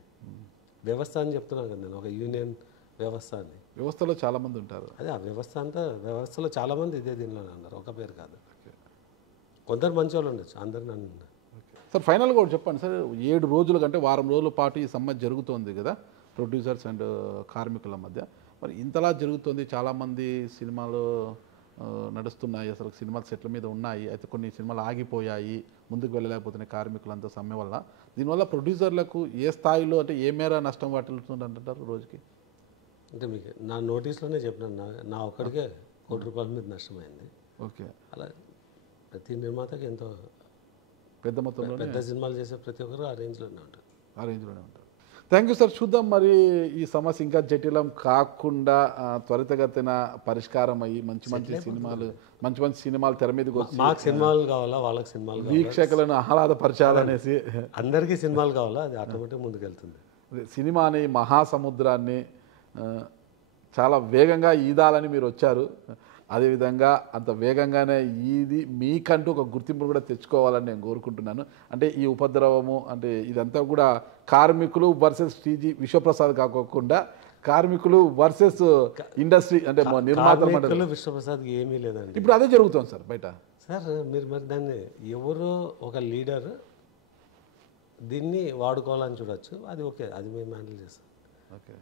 వ్యవస్థ అని చెప్తున్నాను కదా నేను, ఒక యూనియన్ వ్యవస్థ అని. వ్యవస్థలో చాలామంది ఉంటారు, అదే ఆ వ్యవస్థ అంతా, వ్యవస్థలో చాలామంది ఇదే దీనిలోనే అన్నారు, ఒక పేరు కాదు. కొందరు మంచి వాళ్ళు ఉండొచ్చు, అందరు నన్ను. సార్ ఫైనల్గా కూడా చెప్పండి సార్, 7 రోజుల కంటే వారం రోజుల పాటు ఈ సమ్మె జరుగుతోంది కదా ప్రొడ్యూసర్స్ అండ్ కార్మికుల మధ్య. మరి ఇంతలా జరుగుతుంది, చాలామంది సినిమాలు నడుస్తున్నాయి, అసలు సినిమాలు సెట్ల మీద ఉన్నాయి, అయితే కొన్ని సినిమాలు ఆగిపోయాయి, ముందుకు వెళ్ళలేకపోతున్నాయి కార్మికులంతా సమ్మె వల్ల. దీనివల్ల ప్రొడ్యూసర్లకు ఏ స్థాయిలో అంటే ఏ మేర నష్టం వాటిల్లుతుంది అంటారు రోజుకి? అంటే మీకు నా నోటీస్లోనే చెప్పినాను, నా ఒక్కడికే ₹1 మీద నష్టమైంది. ఓకే, అలా ప్రతి నిర్మాతకి ఎంతో పెద్ద మొత్తంలో పెద్ద సినిమాలు చేసే ప్రతి ఒక్కరు ఆ రేంజ్లోనే ఉంటారు. Thank you sir. చూద్దాం మరి ఈ సమస్య ఇంకా జటిలం కాకుండా త్వరితగతిన పరిష్కారం అయ్యి మంచి మంచి సినిమాలు తెర మీదకి వచ్చి మాకు సినిమాలు కావాలా, వాళ్ళకి సినిమాలు కావాలా, వీక్షకులను ఆహ్లాదపరచాలనేసి అందరికీ సినిమాలు కావాలా, అది ఆటోమేటిక్ ముందుకెళ్తుంది. సినిమాని మహాసముద్రాన్ని చాలా వేగంగా ఈదాలని మీరు వచ్చారు, అదేవిధంగా అంత వేగంగానే ఇది మీకంటూ ఒక గుర్తింపు కూడా తెచ్చుకోవాలని నేను కోరుకుంటున్నాను. అంటే ఈ ఉపద్రవము అంటే ఇదంతా కూడా కార్మికులు వర్సెస్ టీజీ విశ్వప్రసాద్ కాకోకుండా కార్మికులు వర్సెస్ ఇండస్ట్రీ అంటే నిర్మాతలు విశ్వప్రసాద్ ఏమీ లేదండి. ఇప్పుడు అదే జరుగుతుంది సార్ బయట. సార్ మీరు మరి దాన్ని ఎవరో ఒక లీడర్ దీన్ని వాడుకోవాలని చూడొచ్చు, అది ఓకే, అది మేము హ్యాండిల్ చేస్తాం.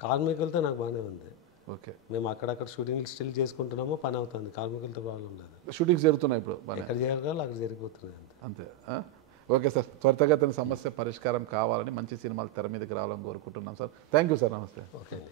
కార్మికులతో నాకు బాగానే ఉంది. ఓకే, మేము అక్కడక్కడ షూటింగ్ స్టిల్ చేసుకుంటున్నామో పని అవుతుంది, కార్మికులతో ప్రాబ్లం లేదు. షూటింగ్స్ జరుగుతున్నాయి ఇప్పుడు, ఎక్కడ జరగాలో అక్కడ జరిగిపోతున్నాయి అంతే. ఓకే సార్, త్వరితగతిన సమస్య పరిష్కారం కావాలని, మంచి సినిమాలు తెర మీదకి రావాలని కోరుకుంటున్నాం సార్. థ్యాంక్ యూ సార్, నమస్తే. ఓకే అండి.